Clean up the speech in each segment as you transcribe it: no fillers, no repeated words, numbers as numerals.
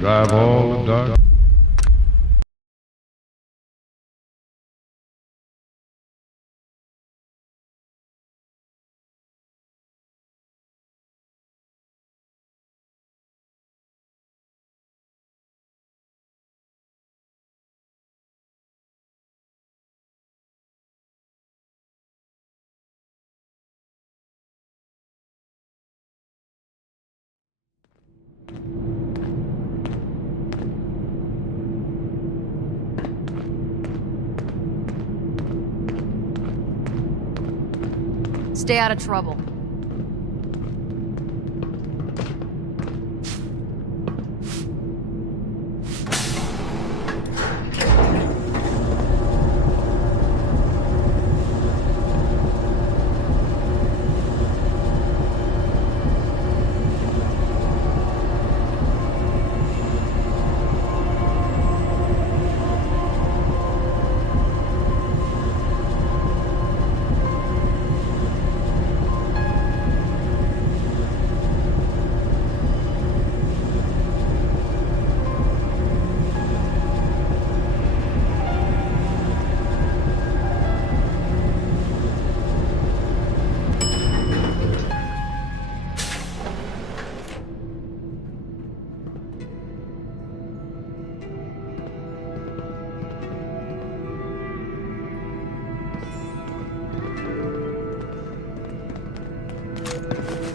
drive all the dark. Stay out of trouble.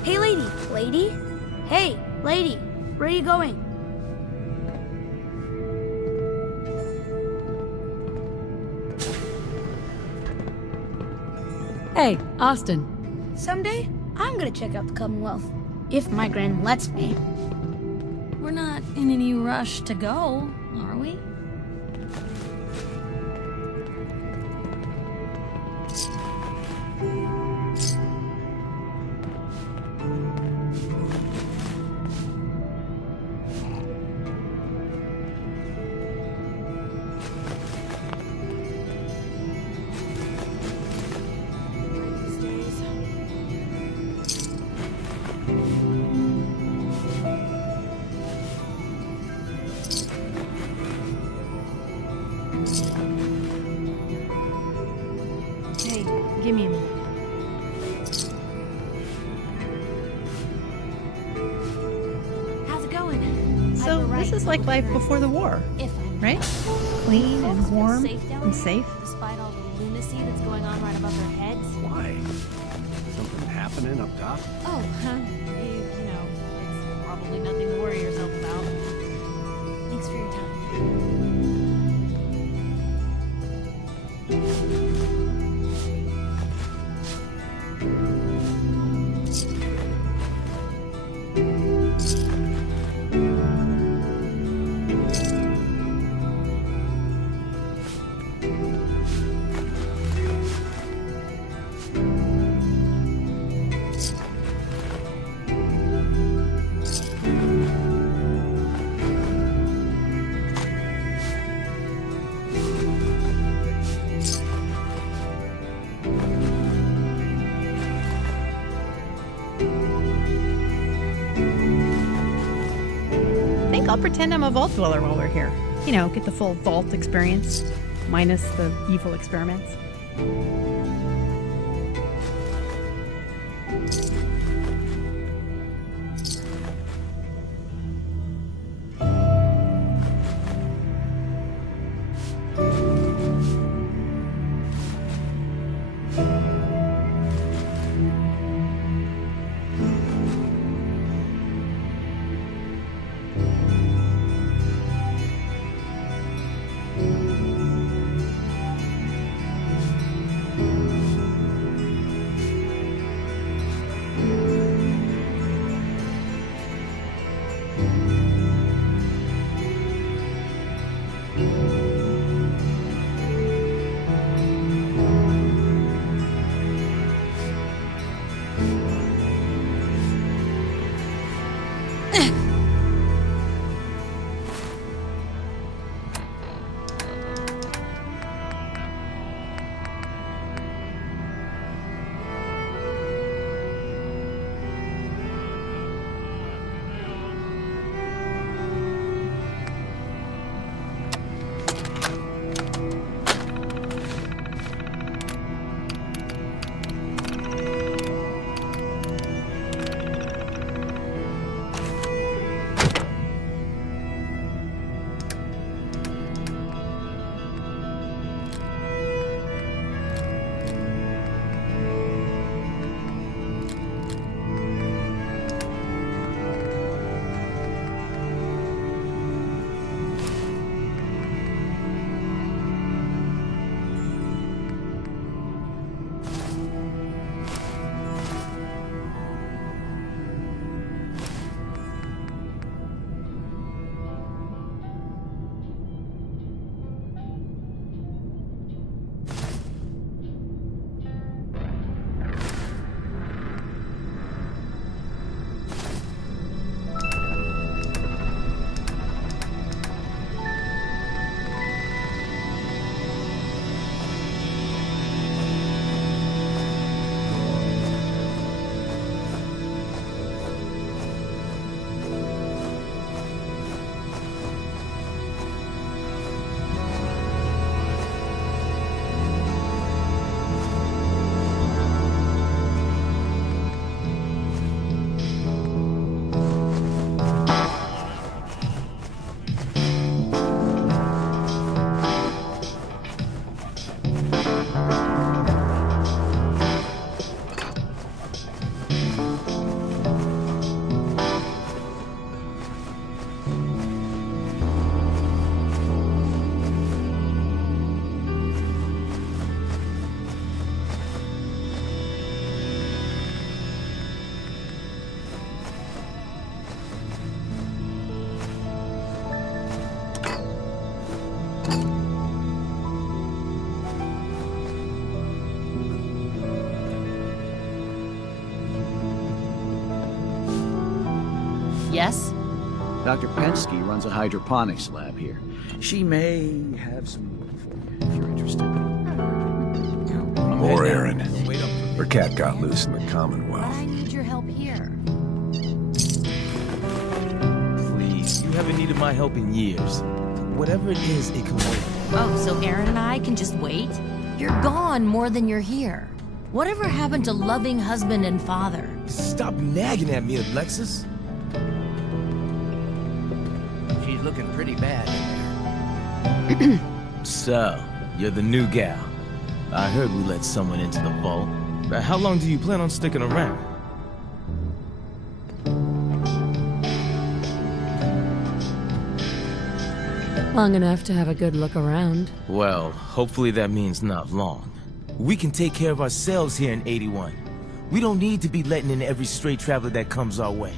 Hey, lady! Lady? Hey, lady! Where are you going? Hey, Austin. Someday, I'm gonna check out the Commonwealth. If my grand lets me. We're not in any rush to go, are we? Hey, give me a minute. How's it going? So this is like life before the war, right? Clean and warm and safe. Despite all the lunacy that's going on right above their heads. Why? Something happening up top? Oh, you know, it's probably nothing to worry yourself about. Thanks for your time. I think I'll pretend I'm a vault dweller while we're here. You know, get the full vault experience, minus the evil experiments. Yes? Dr. Pensky runs a hydroponics lab here. She may have some for you if you're interested. More Aaron. Her cat got loose in the But Commonwealth. I need your help here. Please, you haven't needed my help in years. Whatever it is, it can wait. Oh, so Aaron and I can just wait? You're gone more than you're here. Whatever happened to loving husband and father? Stop nagging at me, Alexis. She's looking pretty bad in there. So, you're the new gal. I heard we let someone into the vault. How long do you plan on sticking around? Long enough to have a good look around. Well, hopefully that means not long. We can take care of ourselves here in 81. We don't need to be letting in every stray traveler that comes our way.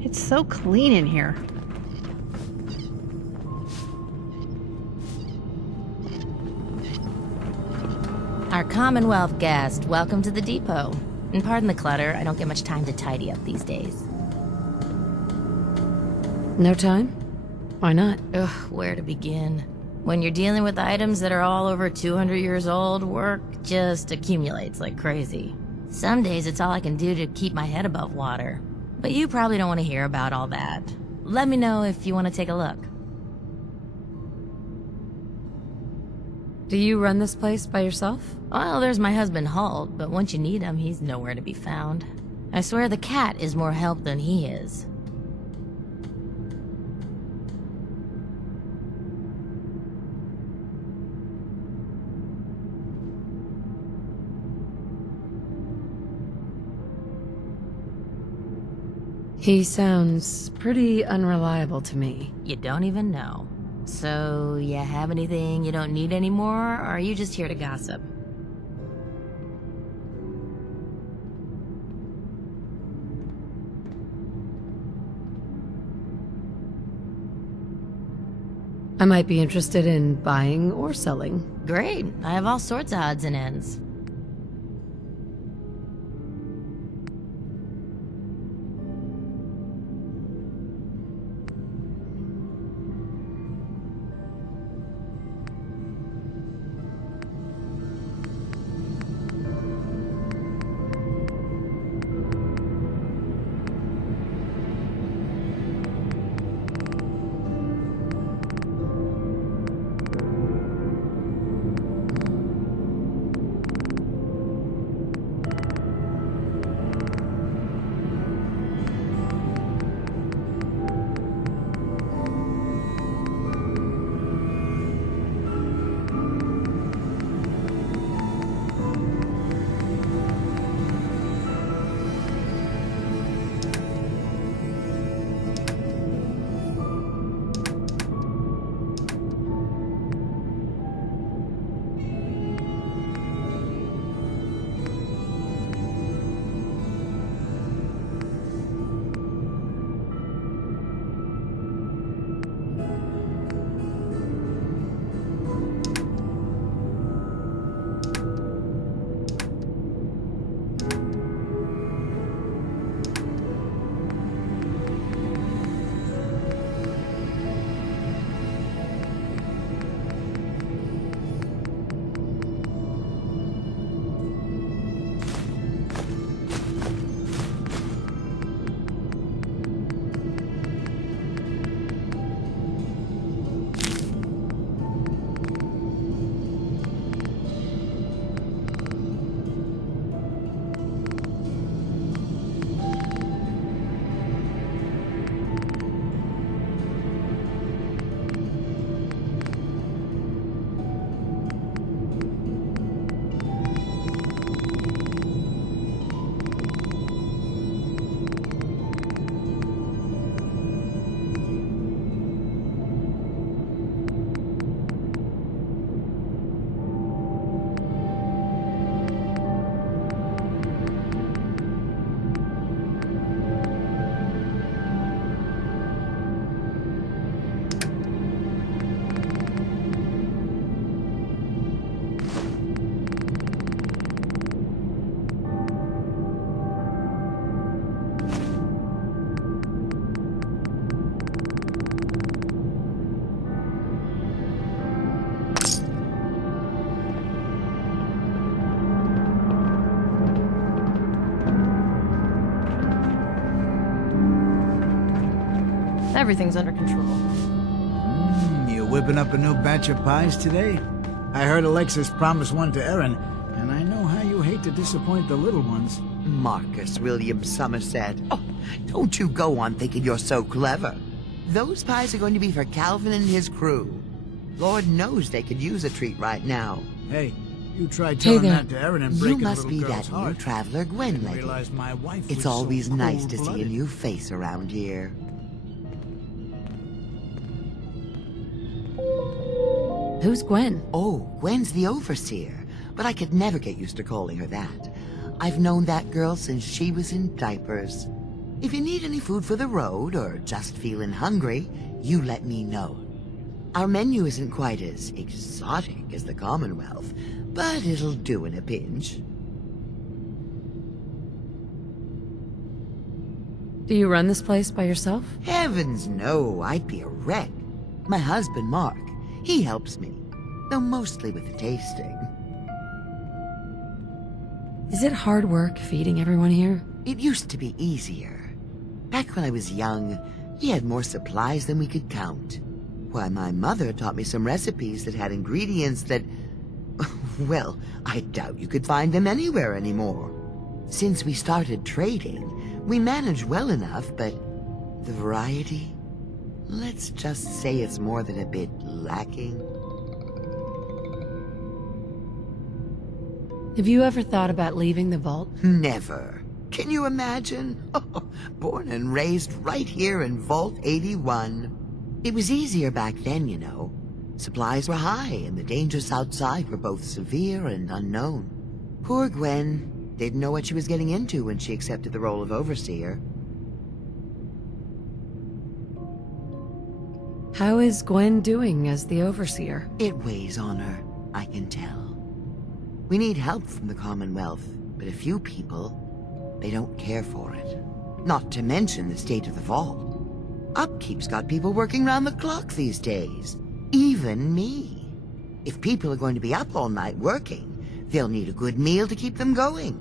It's so clean in here. Our Commonwealth guest, welcome to the depot. And pardon the clutter, I don't get much time to tidy up these days. No time? Why not? Ugh, where to begin? When you're dealing with items that are all over 200 years old, work just accumulates like crazy. Some days it's all I can do to keep my head above water. But you probably don't want to hear about all that. Let me know if you want to take a look. Do you run this place by yourself? Well, there's my husband Holt, but once you need him, he's nowhere to be found. I swear the cat is more help than he is. He sounds pretty unreliable to me. You don't even know. So, you have anything you don't need anymore, or are you just here to gossip? I might be interested in buying or selling. Great, I have all sorts of odds and ends. Everything's under control. You whipping up a new batch of pies today? I heard Alexis promised one to Erin, and I know how you hate to disappoint the little ones. Marcus William Somerset. Oh, don't you go on thinking you're so clever. Those pies are going to be for Calvin and his crew. Lord knows they could use a treat right now. Hey, you tried telling that to Erin and breaking You a must little be girl's that heart. new traveler Gwen Didn't lady. realize my wife It's was always so nice to see a cold-blooded. new face around here. Who's Gwen? Oh, Gwen's the overseer, but I could never get used to calling her that. I've known that girl since she was in diapers. If you need any food for the road, or just feeling hungry, you let me know. Our menu isn't quite as exotic as the Commonwealth, but it'll do in a pinch. Do you run this place by yourself? Heavens no, I'd be a wreck. My husband, Mark, he helps me, though mostly with the tasting. Is it hard work feeding everyone here? It used to be easier. Back when I was young, we had more supplies than we could count. Why, my mother taught me some recipes that had ingredients that... well, I doubt you could find them anywhere anymore. Since we started trading, we managed well enough, but the variety... let's just say it's more than a bit lacking. Have you ever thought about leaving the vault? Never. Can you imagine? Born and raised right here in Vault 81. It was easier back then, you know. Supplies were high, and the dangers outside were both severe and unknown. Poor Gwen didn't know what she was getting into when she accepted the role of overseer. How is Gwen doing as the overseer? It weighs on her, I can tell. We need help from the Commonwealth, but a few people, they don't care for it. Not to mention the state of the vault. Upkeep's got people working round the clock these days. Even me. If people are going to be up all night working, they'll need a good meal to keep them going.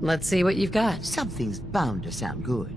Let's see what you've got. Something's bound to sound good.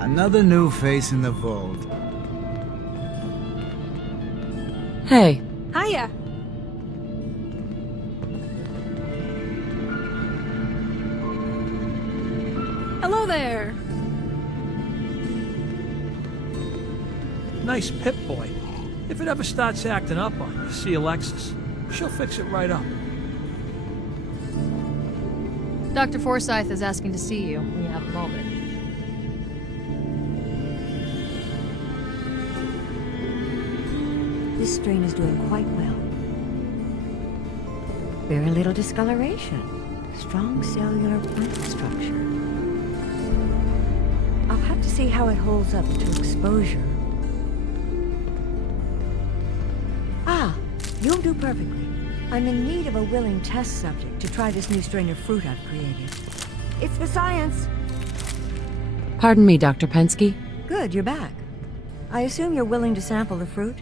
Another new face in the vault. Hey, Hiya. Hello there. Nice Pip-Boy. If it ever starts acting up on you, see Alexis. She'll fix it right up. Dr. Forsyth is asking to see you when you have a moment. This strain is doing quite well. Very little discoloration. Strong cellular plant structure. I'll have to see how it holds up to exposure. Ah, you'll do perfectly. I'm in need of a willing test subject to try this new strain of fruit I've created. It's for science. pardon me, Dr. Pensky. Good, you're back. I assume you're willing to sample the fruit?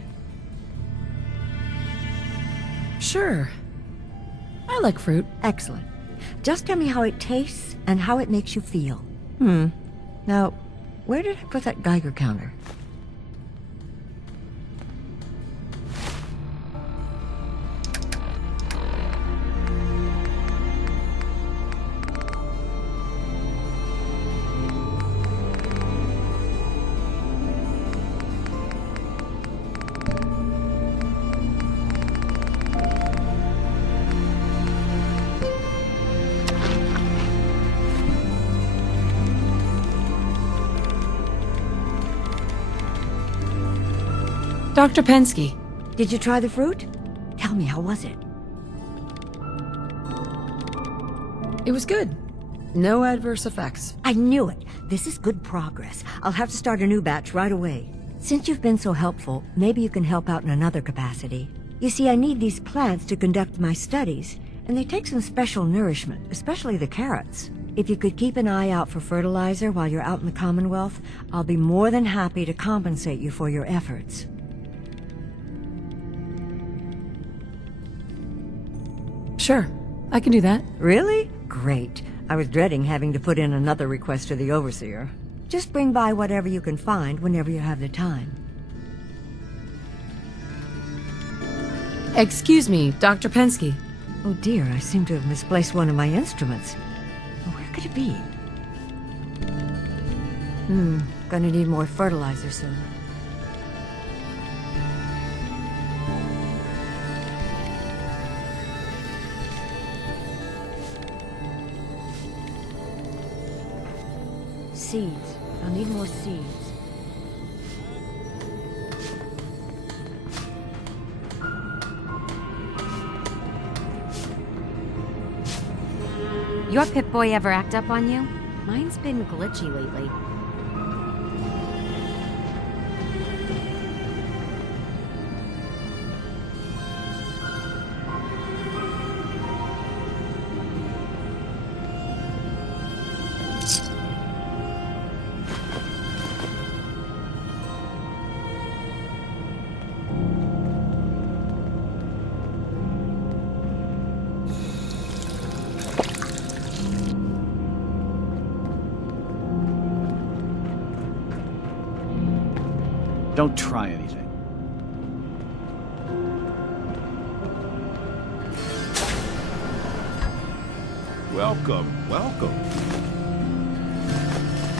Sure. I like fruit. Excellent. Just tell me how it tastes and how it makes you feel. Now, where did I put that Geiger counter? Dr. Pensky. Did you try the fruit? Tell me, how was it? It was good. No adverse effects. I knew it. This is good progress. I'll have to start a new batch right away. Since you've been so helpful, maybe you can help out in another capacity. You see, I need these plants to conduct my studies, and they take some special nourishment, especially the carrots. If you could keep an eye out for fertilizer while you're out in the Commonwealth, I'll be more than happy to compensate you for your efforts. Sure, I can do that. Really? Great. I was dreading having to put in another request to the Overseer. Just bring by whatever you can find whenever you have the time. Excuse me, Dr. Pensky. Oh dear, I seem to have misplaced one of my instruments. Where could it be? Gonna need more fertilizer soon. Seeds. I'll need more seeds. Your Pip-Boy ever act up on you? Mine's been glitchy lately. Don't try anything. Welcome, welcome.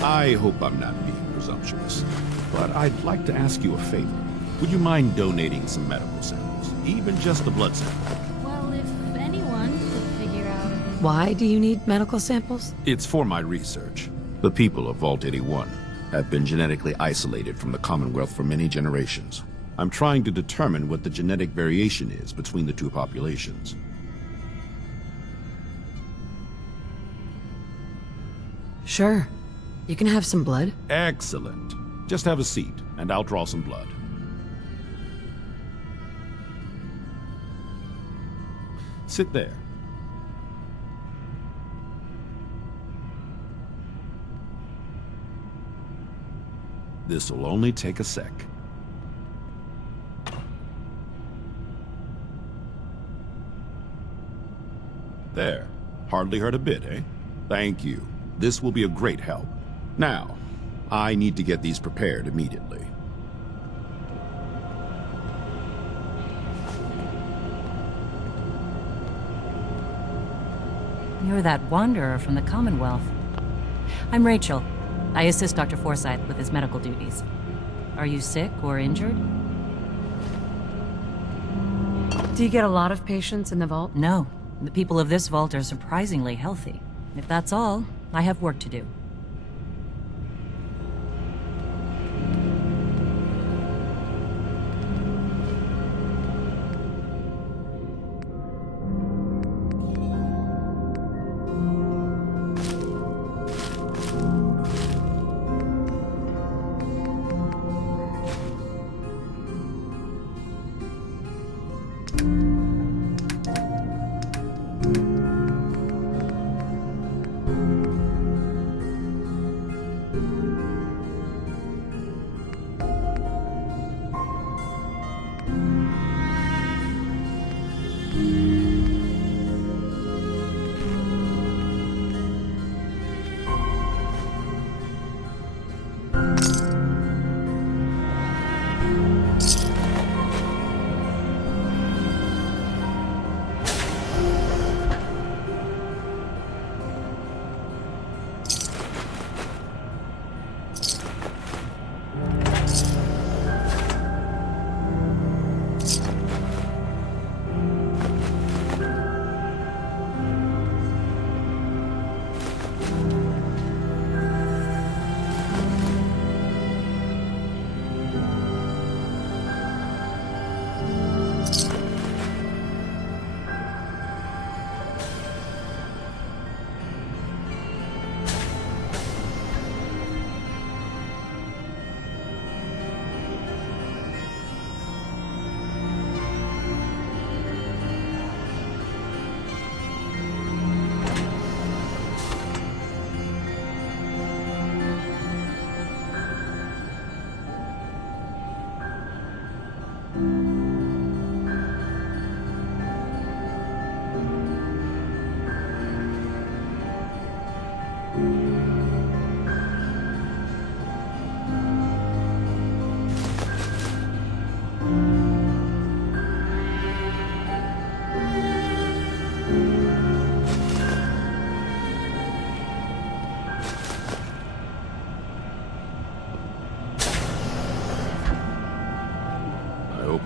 I hope I'm not being presumptuous, but I'd like to ask you a favor. Would you mind donating some medical samples? Even just a blood sample? Well, if anyone could figure out... Why do you need medical samples? It's for my research. The people of Vault 81 have been genetically isolated from the Commonwealth for many generations. I'm trying to determine what the genetic variation is between the two populations. Sure. You can have some blood. Excellent. Just have a seat, and I'll draw some blood. Sit there. This'll only take a sec. There. Hardly hurt a bit, eh? Thank you. This will be a great help. Now, I need to get these prepared immediately. You're that wanderer from the Commonwealth. I'm Rachel. I assist Dr. Forsyth with his medical duties. Are you sick or injured? Do you get a lot of patients in the vault? No. The people of this vault are surprisingly healthy. If that's all, I have work to do.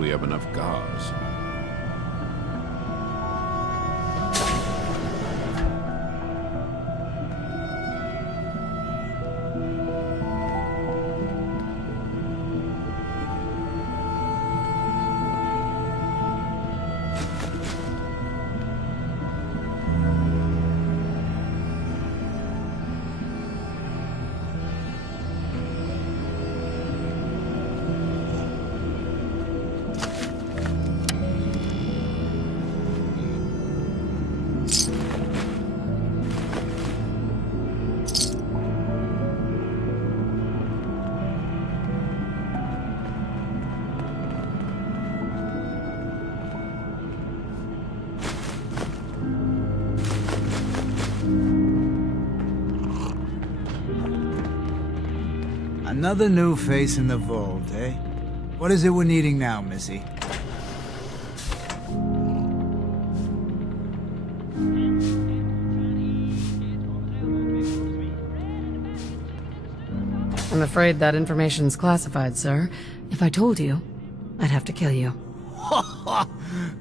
we have enough gauze. Another new face in the vault, eh? What is it we're needing now, Missy? I'm afraid that information's classified, sir. If I told you, I'd have to kill you.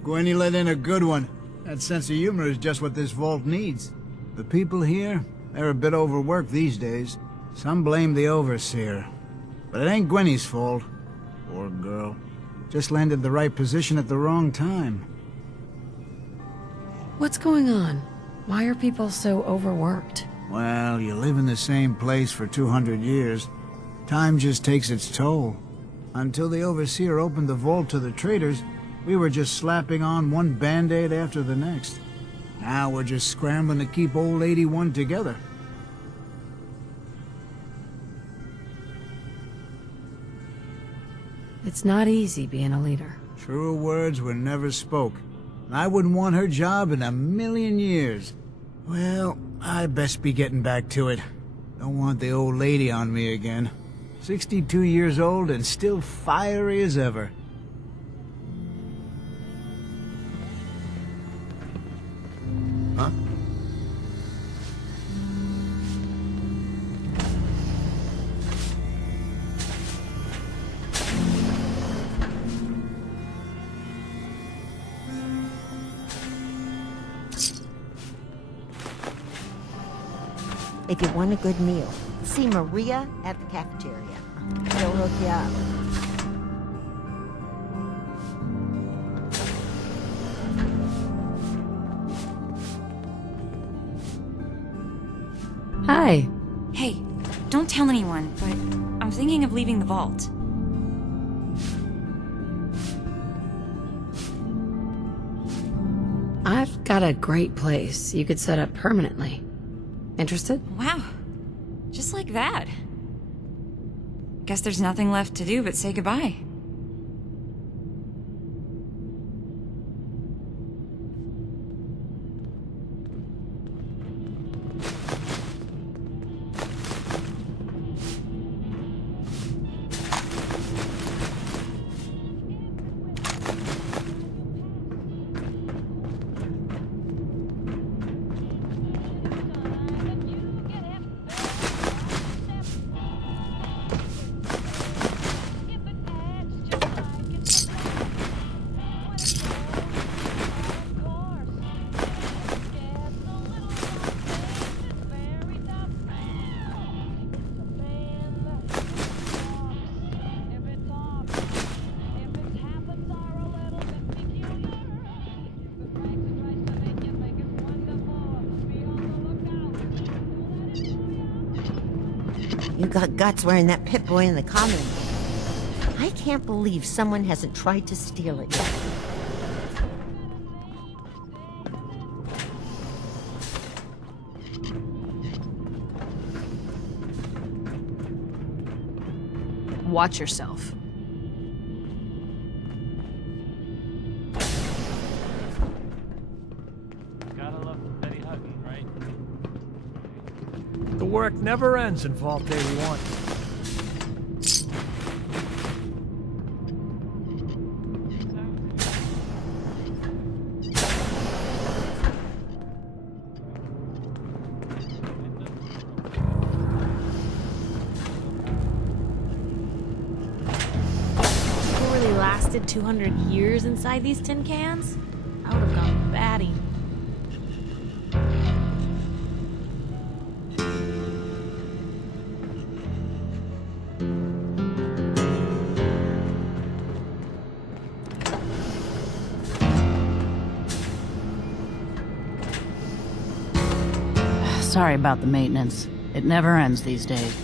Gwenny let in a good one. That sense of humor is just what this vault needs. The people here, they're a bit overworked these days. Some blame the overseer. But it ain't Gwenny's fault. Poor girl. Just landed the right position at the wrong time. What's going on? Why are people so overworked? Well, you live in the same place for 200 years. Time just takes its toll. Until the overseer opened the vault to the traders, we were just slapping on one band-aid after the next. Now we're just scrambling to keep old 81 together. It's not easy being a leader. Truer words were never spoke. I wouldn't want her job in a million years. Well, I best be getting back to it. Don't want the old lady on me again. 62 years old and still fiery as ever. Huh? If you want a good meal, see Maria at the cafeteria. She'll hook you up. Hi. Hey, don't tell anyone, but I'm thinking of leaving the vault. I've got a great place you could set up permanently. Interested? Wow. Just like that. Guess there's nothing left to do but say goodbye. You got guts wearing that Pip-Boy in the common. I can't believe someone hasn't tried to steal it yet. Watch yourself. The work never ends in Vault 81. lasted 200 years inside these tin cans, I would have gone batty. Sorry about the maintenance. It never ends these days.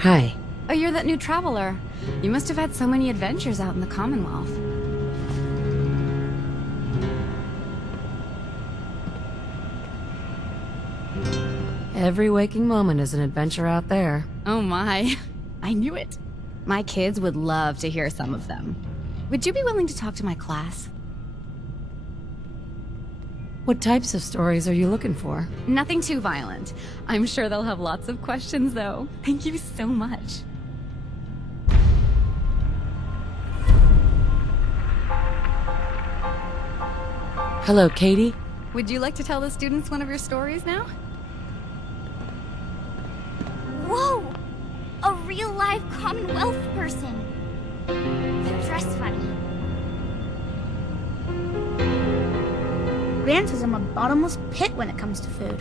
Hi. Oh, you're that new traveler. You must have had so many adventures out in the Commonwealth. Every waking moment is an adventure out there. Oh my. I knew it. My kids would love to hear some of them. Would you be willing to talk to my class? What types of stories are you looking for? Nothing too violent. I'm sure they'll have lots of questions, though. Thank you so much. Hello, Katie. Would you like to tell the students one of your stories now? Whoa! A real live Commonwealth person. They're dressed funny. Gran says I'm a bottomless pit when it comes to food.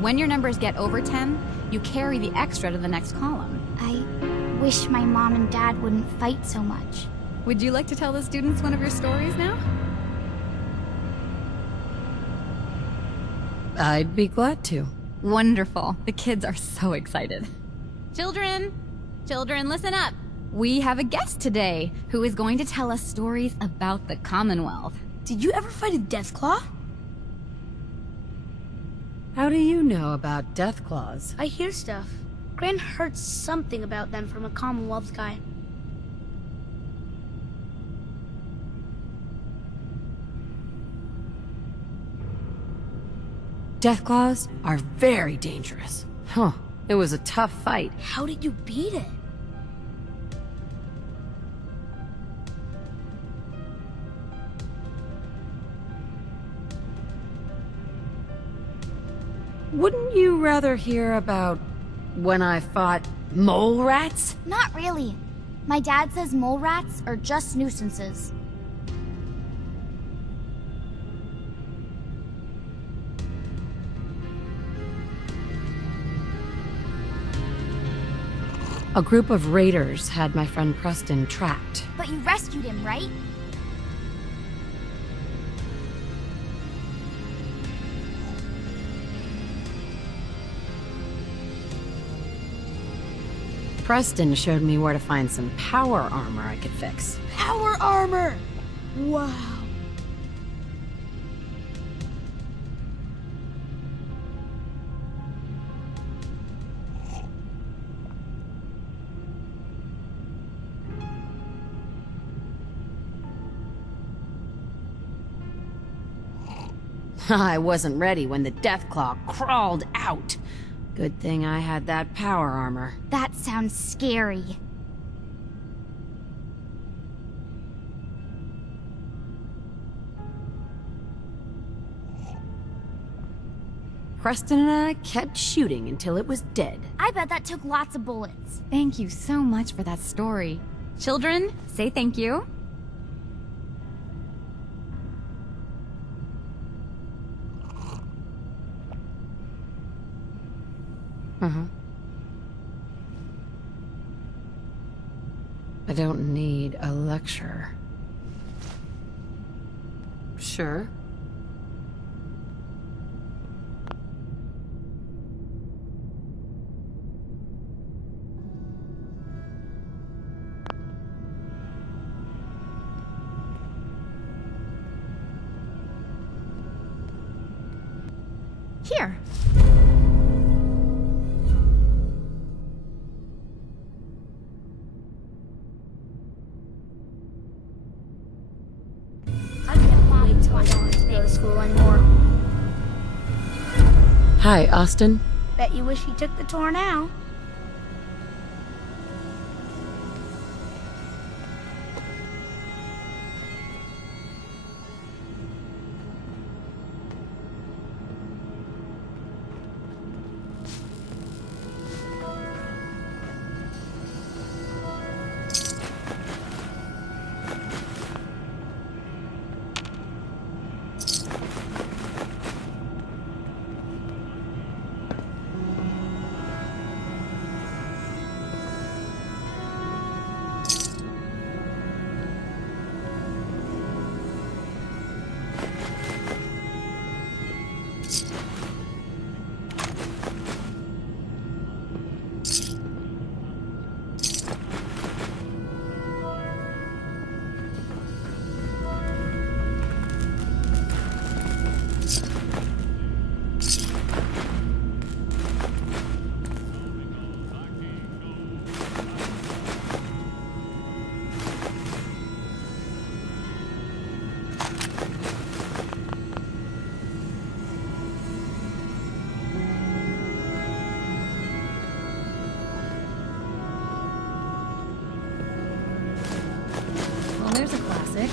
When your numbers get over 10, you carry the extra to the next column. I wish my mom and dad wouldn't fight so much. Would you like to tell the students one of your stories now? I'd be glad to. Wonderful. The kids are so excited. Children, listen up. We have a guest today who is going to tell us stories about the Commonwealth. Did you ever fight a Deathclaw? How do you know about Deathclaws? I hear stuff. Gran heard something about them from a Commonwealth guy. Deathclaws are very dangerous. Huh. It was a tough fight. How did you beat it? Wouldn't you rather hear about when I fought mole rats? Not really. My dad says mole rats are just nuisances. A group of raiders had my friend Preston trapped. But you rescued him, right? Preston showed me where to find some power armor I could fix. Power armor! Wow. I wasn't ready when the Deathclaw crawled out. Good thing I had that power armor. That sounds scary. Preston and I kept shooting until it was dead. I bet that took lots of bullets. Thank you so much for that story. Children, say thank you. I don't need a lecture. Sure. Here. I can't wait till I don't have to go to school anymore. Hi, Austin. Bet you wish you took the tour now. Well, there's a classic.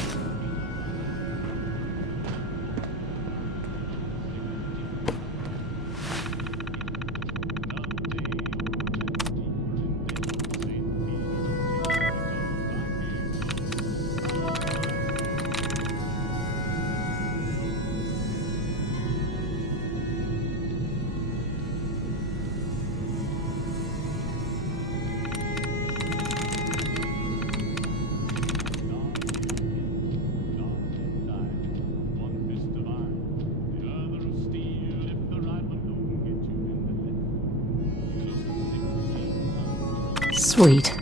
Sweet.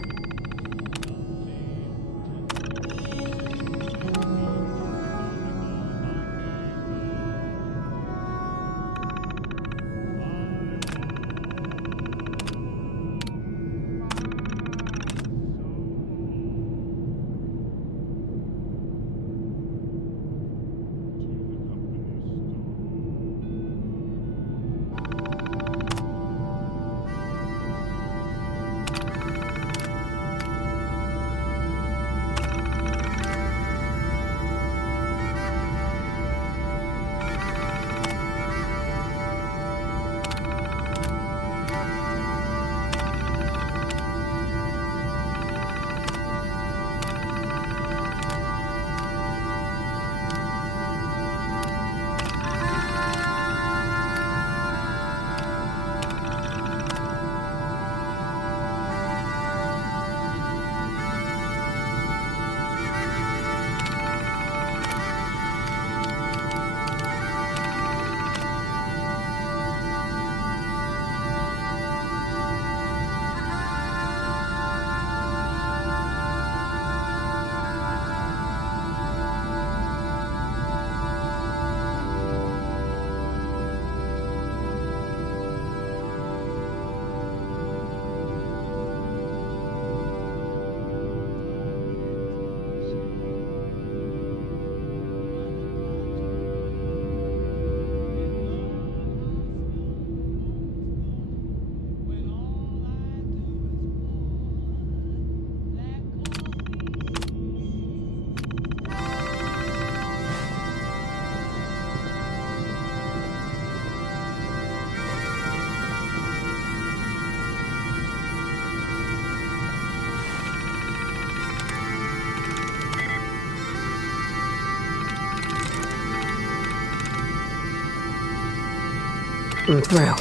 I'm through.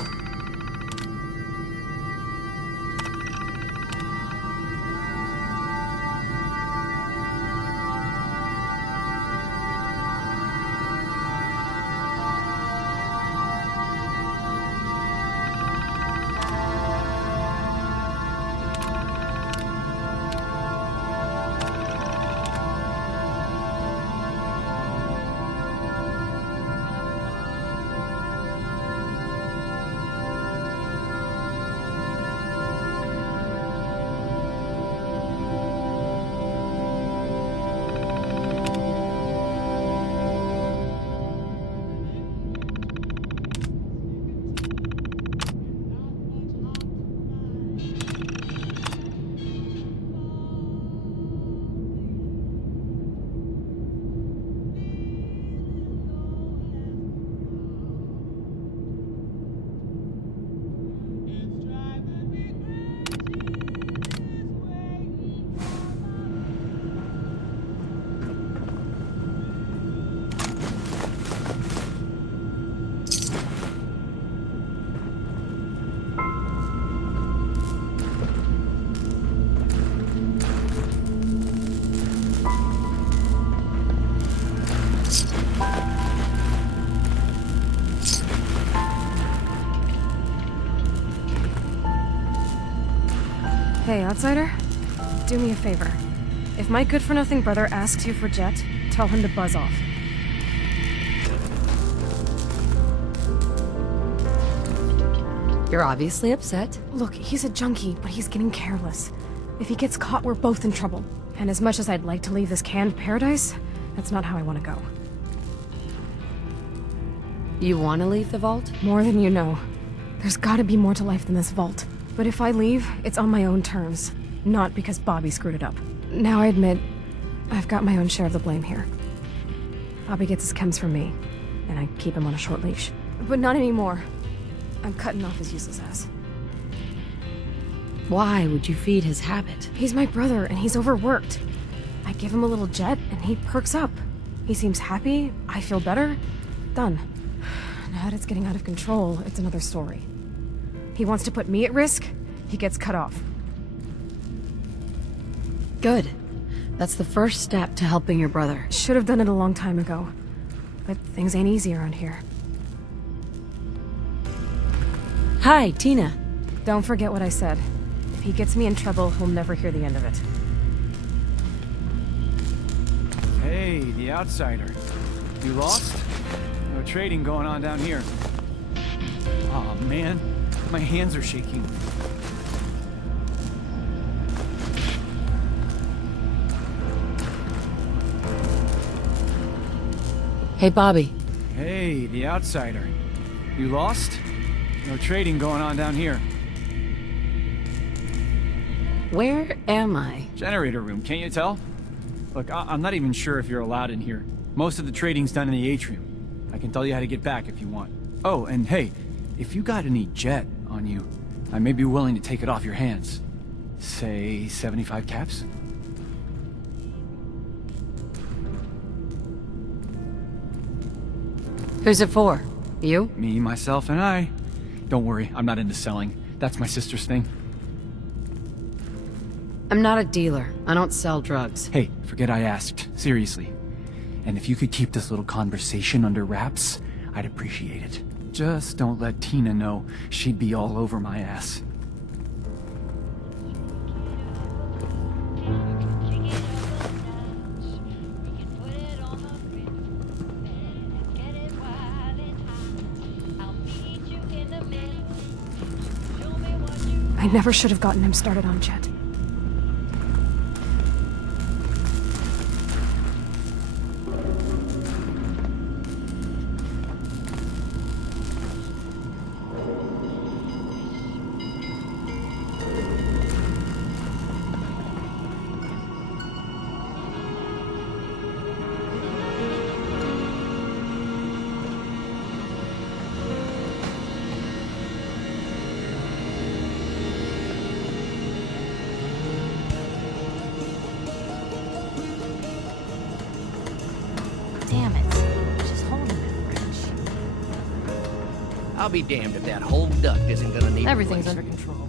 Hey, outsider. Do me a favor. If my good-for-nothing brother asks you for Jet, tell him to buzz off. You're obviously upset. Look, he's a junkie, but he's getting careless. If he gets caught, we're both in trouble. And as much as I'd like to leave this canned paradise, that's not how I want to go. You want to leave the vault? More than you know. There's gotta be more to life than this vault. But if I leave, it's on my own terms. Not because Bobby screwed it up. Now I admit, I've got my own share of the blame here. Bobby gets his chems from me, and I keep him on a short leash. But not anymore. I'm cutting off his useless ass. Why would you feed his habit? He's my brother, and he's overworked. I give him a little Jet, and he perks up. He seems happy, I feel better. Done. Now that it's getting out of control, it's another story. He wants to put me at risk, he gets cut off. Good. That's the first step to helping your brother. Should have done it a long time ago. But things ain't easy around here. Hi, Tina. Don't forget what I said. If he gets me in trouble, he'll never hear the end of it. Hey, the outsider. You lost? No trading going on down here. Aw, man. My hands are shaking. Hey, Bobby. Hey, the outsider. You lost? No trading going on down here. Where am I? Generator room, can't you tell? Look, I'm not even sure if you're allowed in here. Most of the trading's done in the atrium. I can tell you how to get back if you want. Oh, and hey, if you got any Jet on you, I may be willing to take it off your hands. Say 75 caps? Who's it for? You? Me, myself, and I. Don't worry, I'm not into selling. That's my sister's thing. I'm not a dealer. I don't sell drugs. Hey, forget I asked. Seriously. And if you could keep this little conversation under wraps, I'd appreciate it. Just don't let Tina know. She'd be all over my ass. I never should have gotten him started on Jet. Damn it. She's holding that wrench. I'll be damned if that whole duct isn't gonna need Everything's replacing. under control.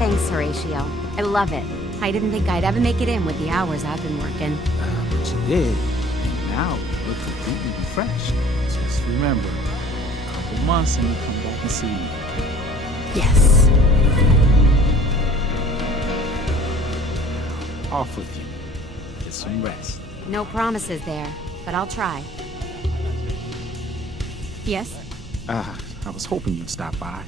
Thanks, Horatio. I love it. I didn't think I'd ever make it in with the hours I've been working. But you did. And now you look completely refreshed. Just remember, a couple months and you come back and see me. Yes. Off with you. Get some rest. No promises there, but I'll try. Yes? I was hoping you'd stop by.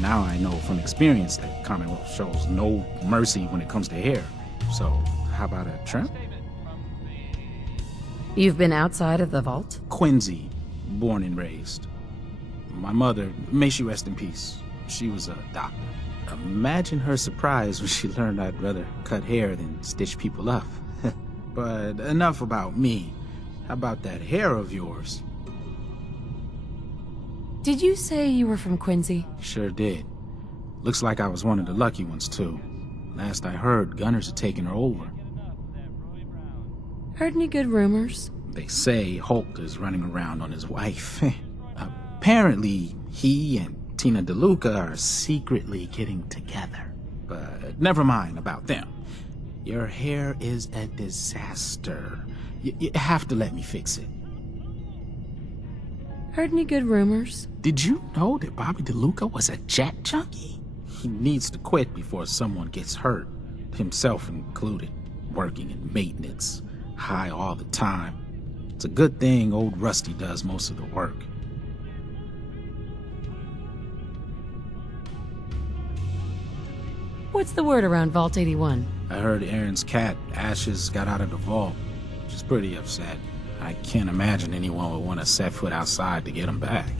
Now I know from experience that Commonwealth shows no mercy when it comes to hair. So, how about a trim? You've been outside of the vault? Quincy, born and raised. My mother, may she rest in peace, she was a doctor. Imagine her surprise when she learned I'd rather cut hair than stitch people up. But enough about me. How about that hair of yours? Did you say you were from Quincy? Sure did. Looks like I was one of the lucky ones, too. Last I heard, Gunners had taken her over. Heard any good rumors? They say Holt is running around on his wife. Apparently, he and Tina DeLuca are secretly getting together. But never mind about them. Your hair is a disaster. You have to let me fix it. Heard any good rumors? Did you know that Bobby DeLuca was a jet junkie? He needs to quit before someone gets hurt, himself included, working in maintenance, high all the time. It's a good thing old Rusty does most of the work. What's the word around Vault 81? I heard Aaron's cat, Ashes, got out of the vault, which is pretty upset. I can't imagine anyone would want to set foot outside to get him back.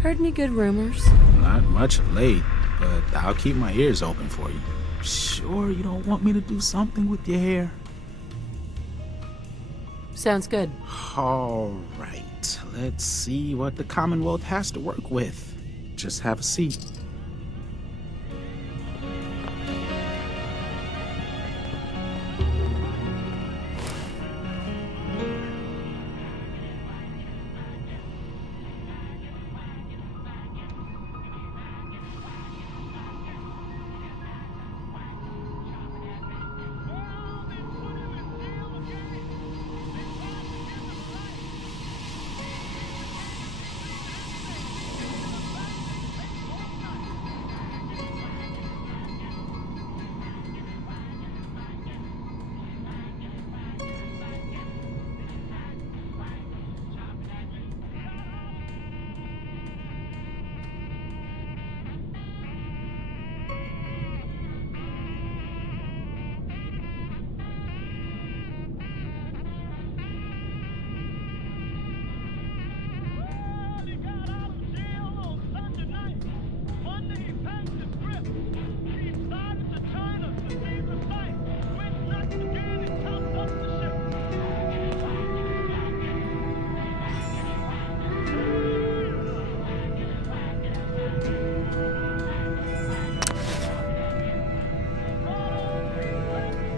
Heard any good rumors? Not much of late, but I'll keep my ears open for you. Sure you don't want me to do something with your hair? Sounds good. All right, let's see what the Commonwealth has to work with. Just have a seat.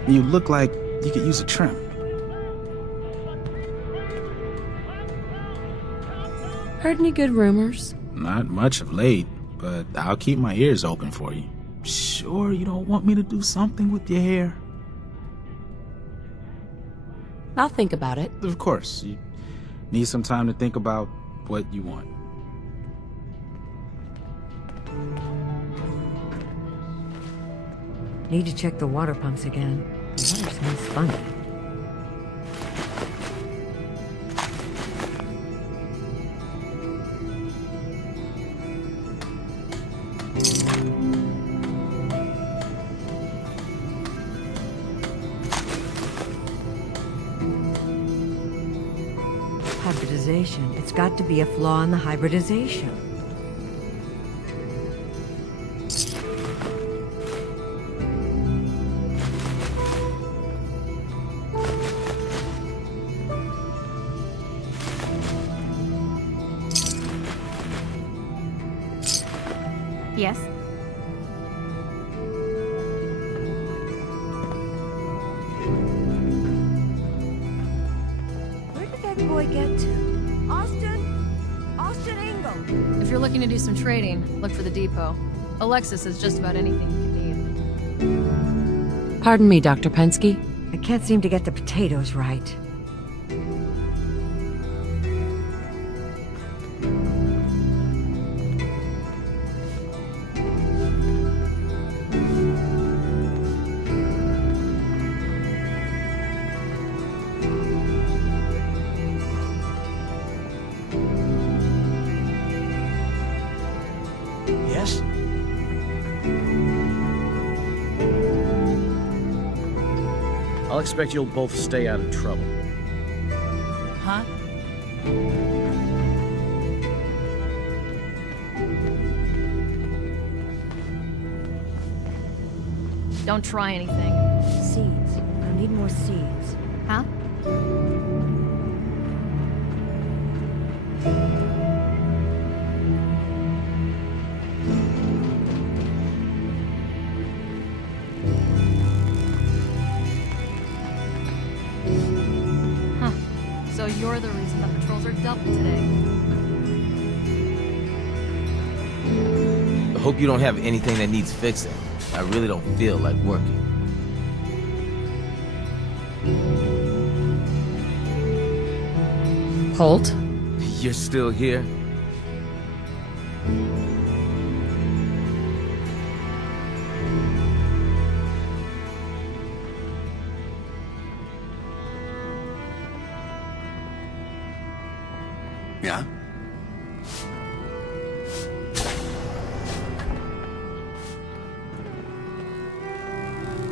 You look like you could use a trim. Heard any good rumors? Not much of late, but I'll keep my ears open for you. Sure you don't want me to do something with your hair? I'll think about it. Of course. You need some time to think about what you want. Need to check the water pumps again. The water smells funny. Hybridization. It's got to be a flaw in the hybridization. Yes? Where did that boy get to? Austin Engel! If you're looking to do some trading, look for the depot. Alexis has just about anything you can need. Pardon me, Dr. Pensky. I can't seem to get the potatoes right. Yes? I'll expect you'll both stay out of trouble. Huh? Don't try anything. Seeds. I need more seeds. Huh? Huh. So you're the reason the patrols are double today. I hope you don't have anything that needs fixing. I really don't feel like working. Holt? You're still here? Yeah?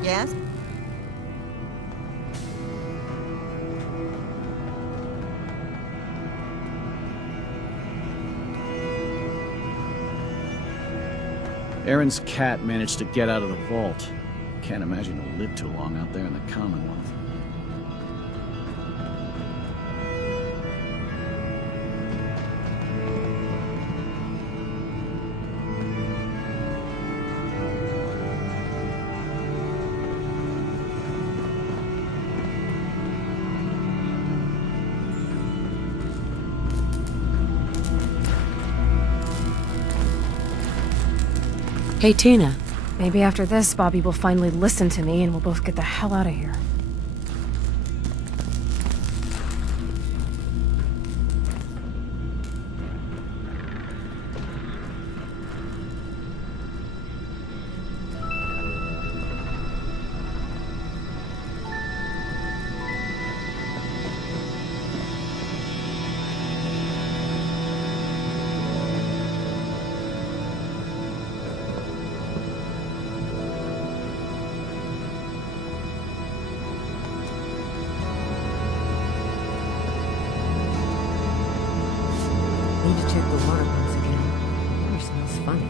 Yes? Aaron's cat managed to get out of the vault. Can't imagine he'll live too long out there in the Commonwealth. Hey, Tina. Maybe after this, Bobby will finally listen to me and we'll both get the hell out of here. Need to check the water pumps again. Water smells funny.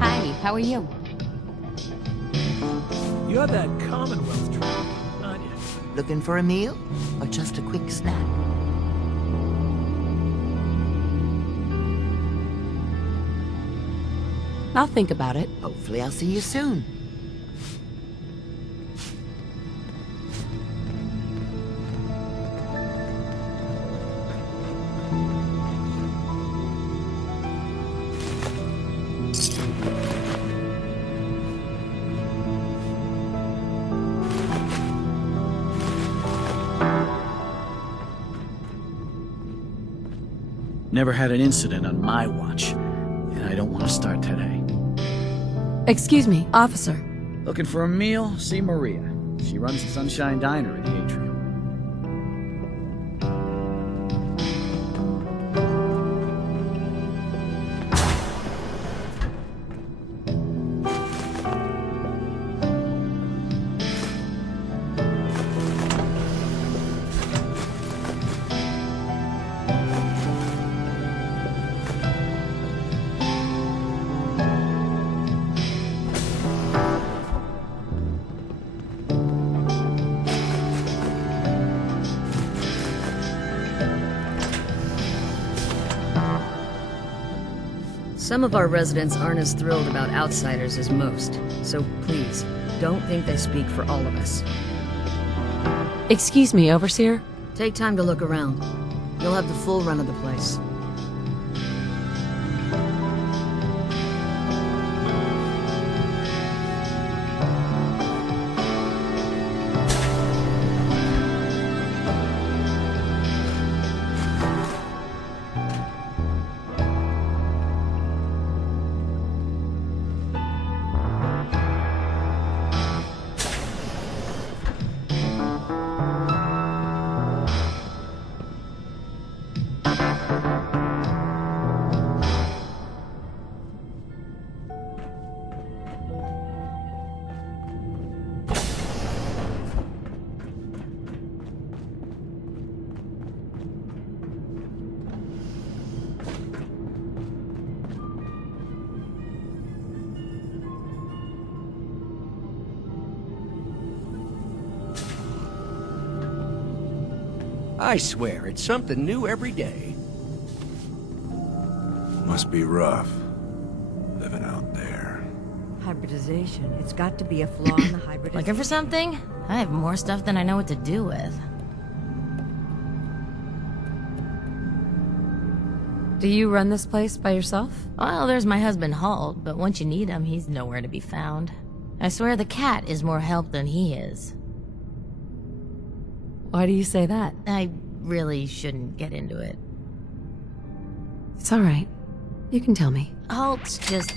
Hi, how are you? You're that Commonwealth trip, aren't you? Looking for a meal? Or just a quick snack? I'll think about it. Hopefully I'll see you soon. Never had an incident on my watch, and I don't want to start today. Excuse me, officer. Looking for a meal? See Maria. She runs the Sunshine Diner in the atrium. Some of our residents aren't as thrilled about outsiders as most, so please, don't think they speak for all of us. Excuse me, Overseer? Take time to look around. You'll have the full run of the place. I swear, it's something new every day. Must be rough, living out there. Hybridization. It's got to be a flaw in the hybridization. Looking for something? I have more stuff than I know what to do with. Do you run this place by yourself? Well, there's my husband Halt, but once you need him, he's nowhere to be found. I swear the cat is more help than he is. Why do you say that? I really shouldn't get into it. It's alright. You can tell me. Halt's just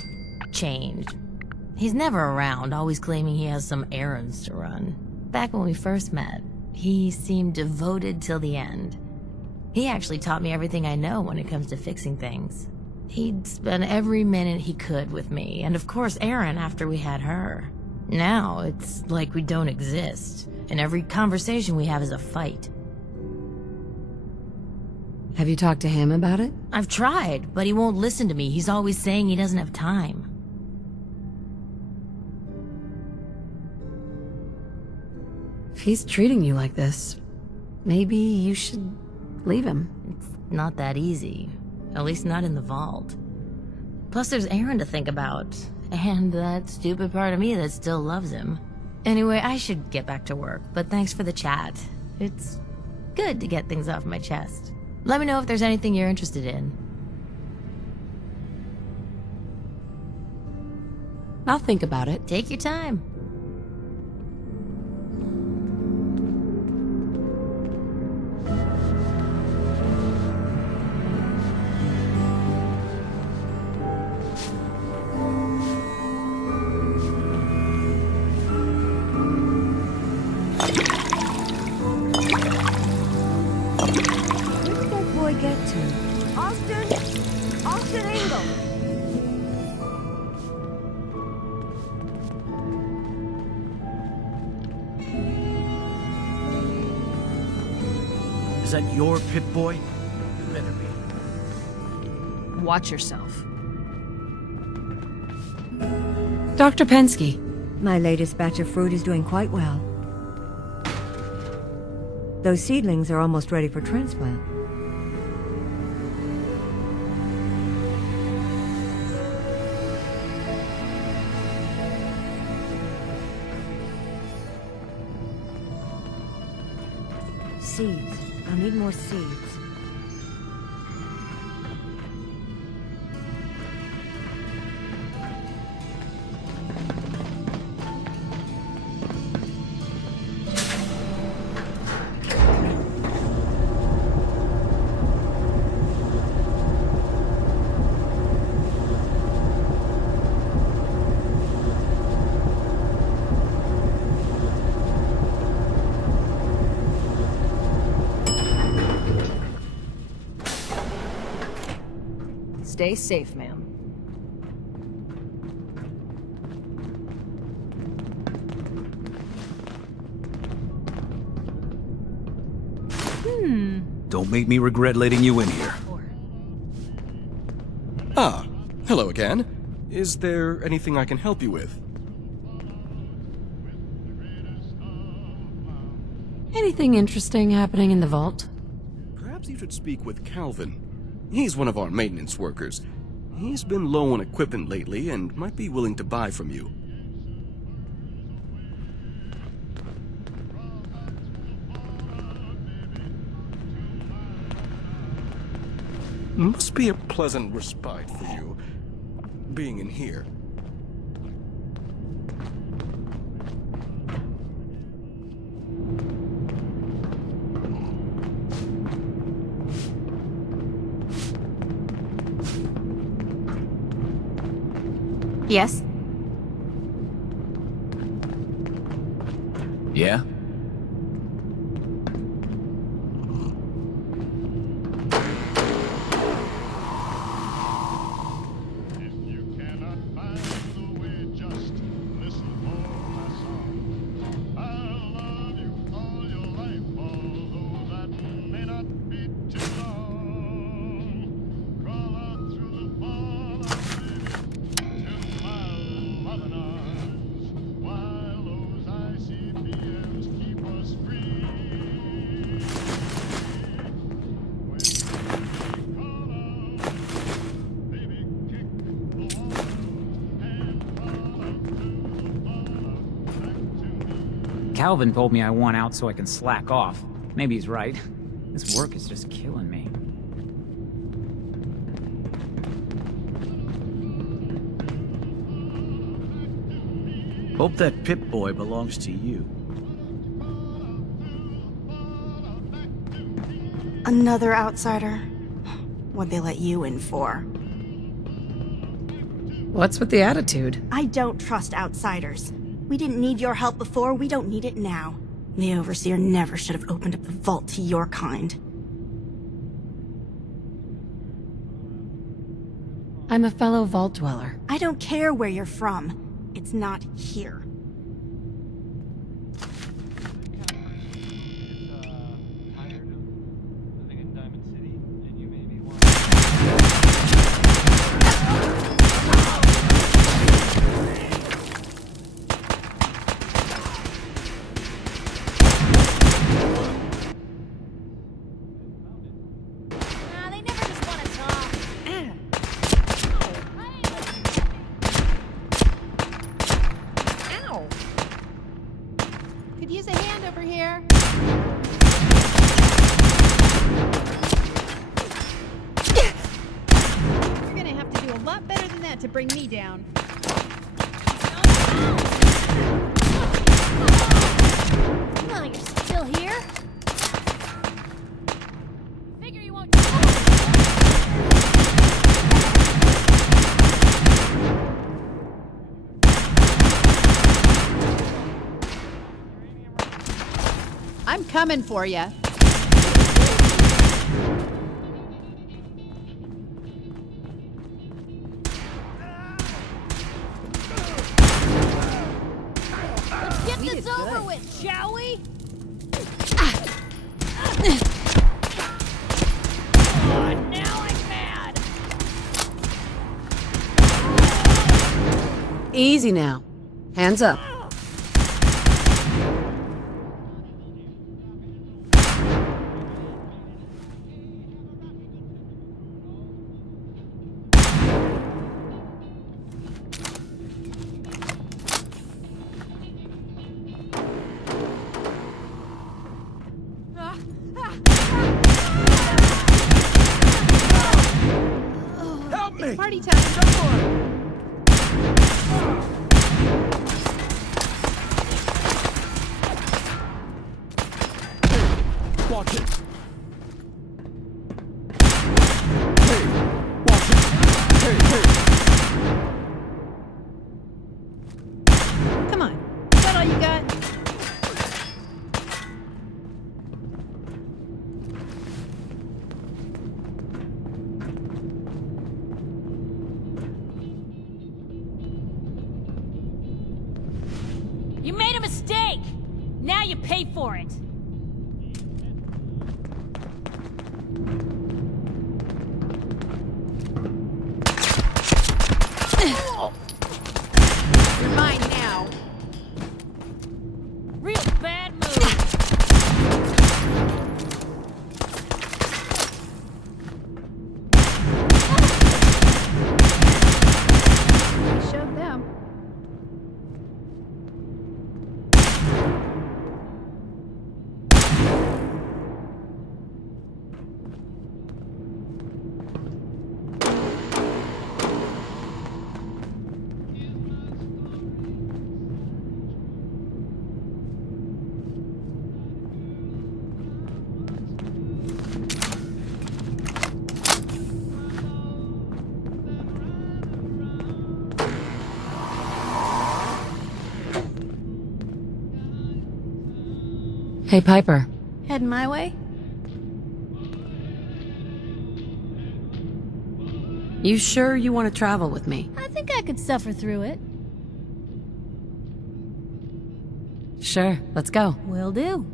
changed. He's never around, always claiming he has some errands to run. Back when we first met, he seemed devoted till the end. He actually taught me everything I know when it comes to fixing things. He'd spend every minute he could with me, and of course Erin after we had her. Now, it's like we don't exist, and every conversation we have is a fight. Have you talked to him about it? I've tried, but he won't listen to me. He's always saying he doesn't have time. If he's treating you like this, maybe you should leave him. It's not that easy. At least not in the vault. Plus there's Erin to think about. And that stupid part of me that still loves him. Anyway, I should get back to work, but thanks for the chat. It's good to get things off my chest. Let me know if there's anything you're interested in. I'll think about it. Take your time. Is that your Pip-Boy? Better be. Watch yourself. Dr. Pensky. My latest batch of fruit is doing quite well. Those seedlings are almost ready for transplant. Seeds. I'll need more seeds. Stay safe, ma'am. Don't make me regret letting you in here. Ah, hello again. Is there anything I can help you with? Anything interesting happening in the vault? Perhaps you should speak with Calvin. He's one of our maintenance workers. He's been low on equipment lately and might be willing to buy from you. Must be a pleasant respite for you, being in here. Yes? Yeah? Calvin told me I want out so I can slack off. Maybe he's right. This work is just killing me. Hope that Pip-Boy belongs to you. Another outsider? What'd they let you in for? What's with the attitude? I don't trust outsiders. We didn't need your help before, we don't need it now. The Overseer never should have opened up the vault to your kind. I'm a fellow vault dweller. I don't care where you're from. It's not here. Could use a hand over here. You're gonna have to do a lot better than that to bring me down. Come on, you're still here? Figure you won't. I'm coming for you. Let's get this over with, shall we? Oh, now I'm mad. Easy now. Hands up. Help me! It's party time. Go for it. Watch it. Hey, watch it. Hey, hey. Come on. Is that all you got? You made a mistake! Now you pay for it! You're mine now. Real bad move! You showed them. Hey, Piper. Heading my way? You sure you want to travel with me? I think I could suffer through it. Sure, let's go. Will do.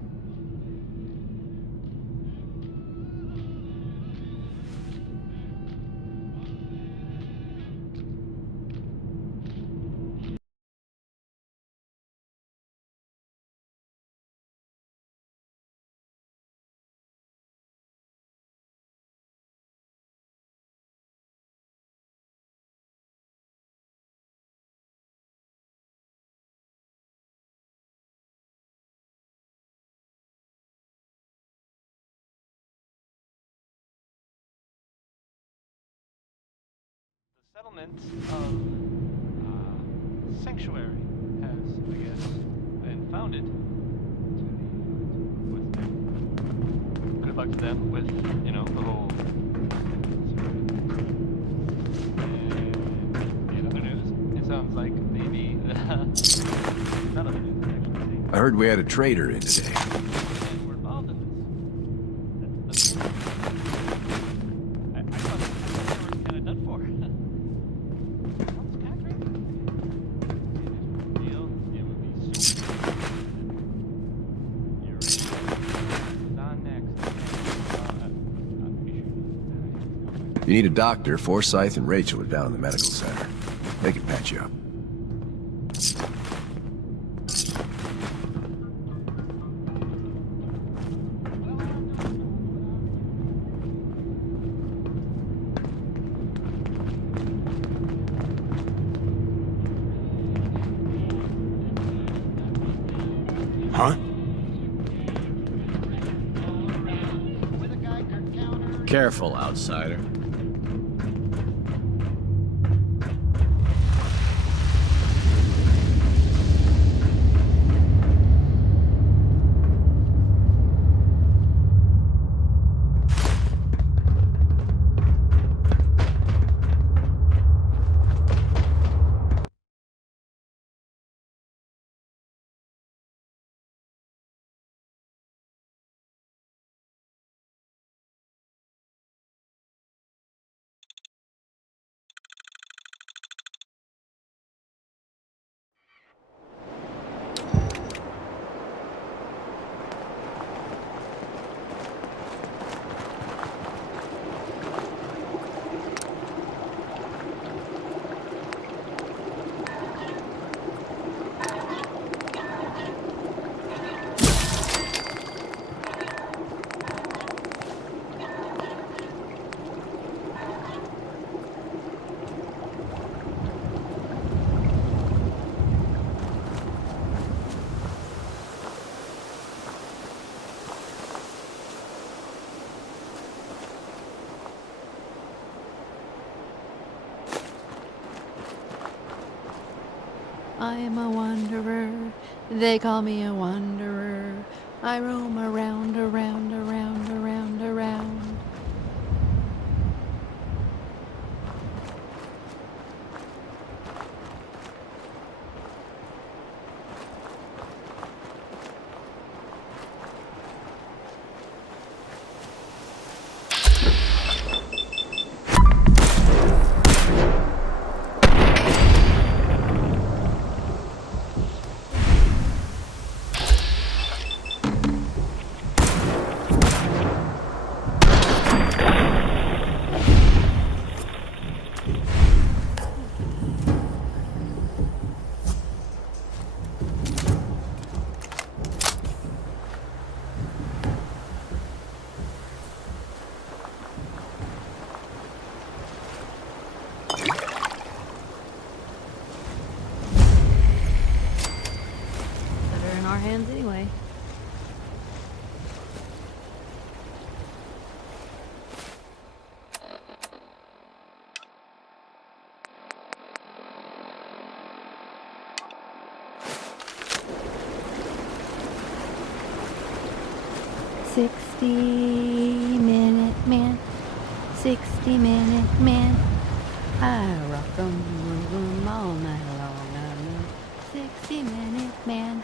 Settlement of Sanctuary has I guess, and found it. Good luck to them with, you know, the whole. And in other news, it sounds like maybe none of the news actually. I heard we had a traitor in today. And we're involved in this. I thought they were kind of done for. Sounds kind of crazy. Deal. It would be so. You're right. On next. If you need a doctor, Forsyth and Rachel are down in the medical center. They can patch you up. Huh? Careful, outsider. I'm a wanderer, they call me a wanderer. I roam around, around, around, around, around. Better in our hands anyway. "60-minute man, 60-minute man. I rock 'em all night long. I'm a 60-minute man."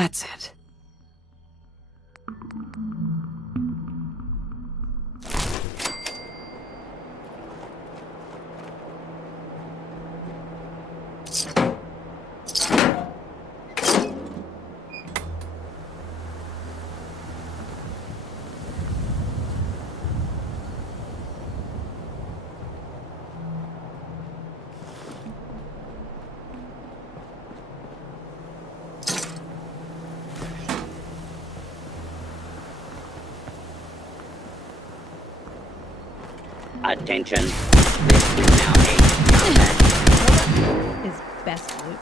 That's it. Attention. This is now a combat. His best loot.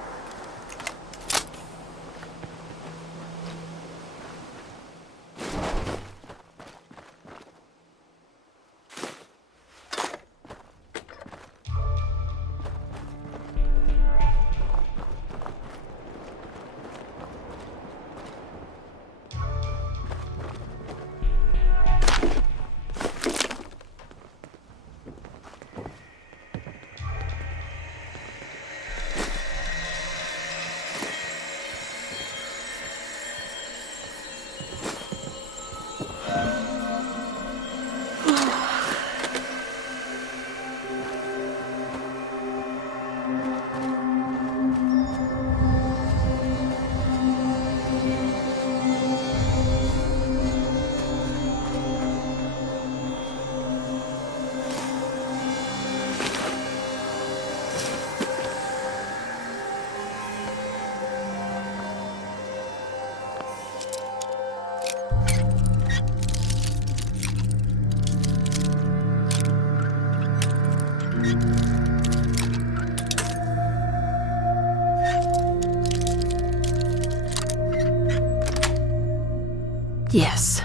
Yes.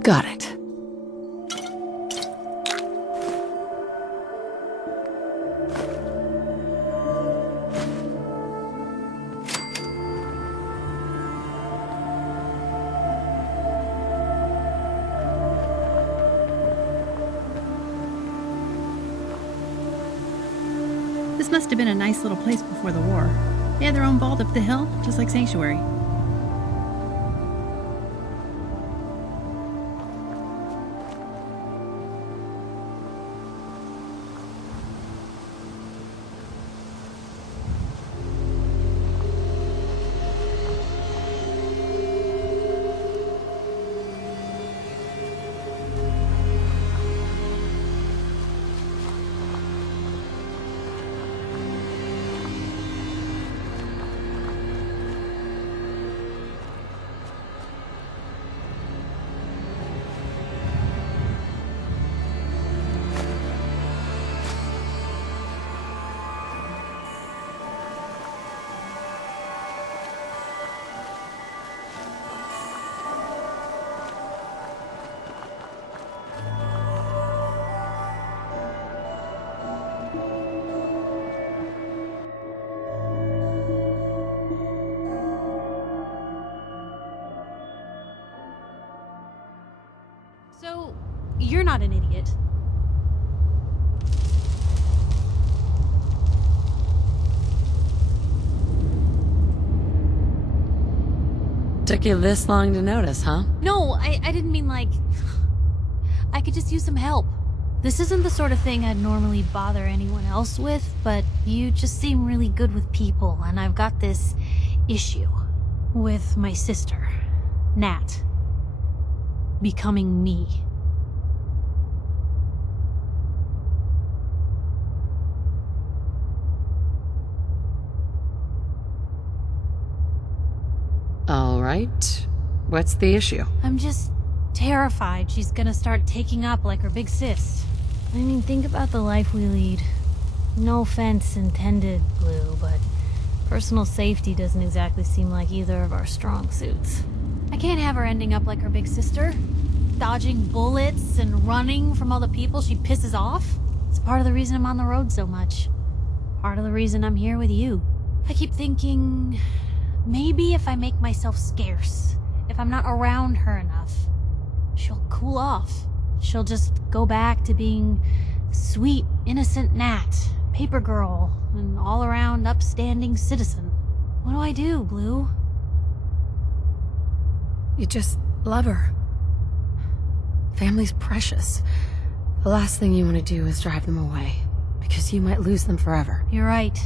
Got it. This must have been a nice little place before the war. They had their own vault up the hill, just like Sanctuary. So, you're not an idiot. Took you this long to notice, huh? No, I didn't mean like... I could just use some help. This isn't the sort of thing I'd normally bother anyone else with, but you just seem really good with people, and I've got this issue with my sister, Nat, becoming me. All right. What's the issue? I'm just terrified she's gonna start taking up like her big sis. I mean, think about the life we lead. No offense intended, Blue, but Personal safety doesn't exactly seem like either of our strong suits. I can't have her ending up like her big sister, dodging bullets and running from all the people she pisses off. It's part of the reason I'm on the road so much. Part of the reason I'm here with you. I keep thinking, maybe if I make myself scarce, if I'm not around her enough, she'll cool off. She'll just go back to being sweet, innocent Nat, paper girl, an all-around upstanding citizen. What do I do, Blue? You just love her. Family's precious. The last thing you want to do is drive them away, because you might lose them forever. You're right.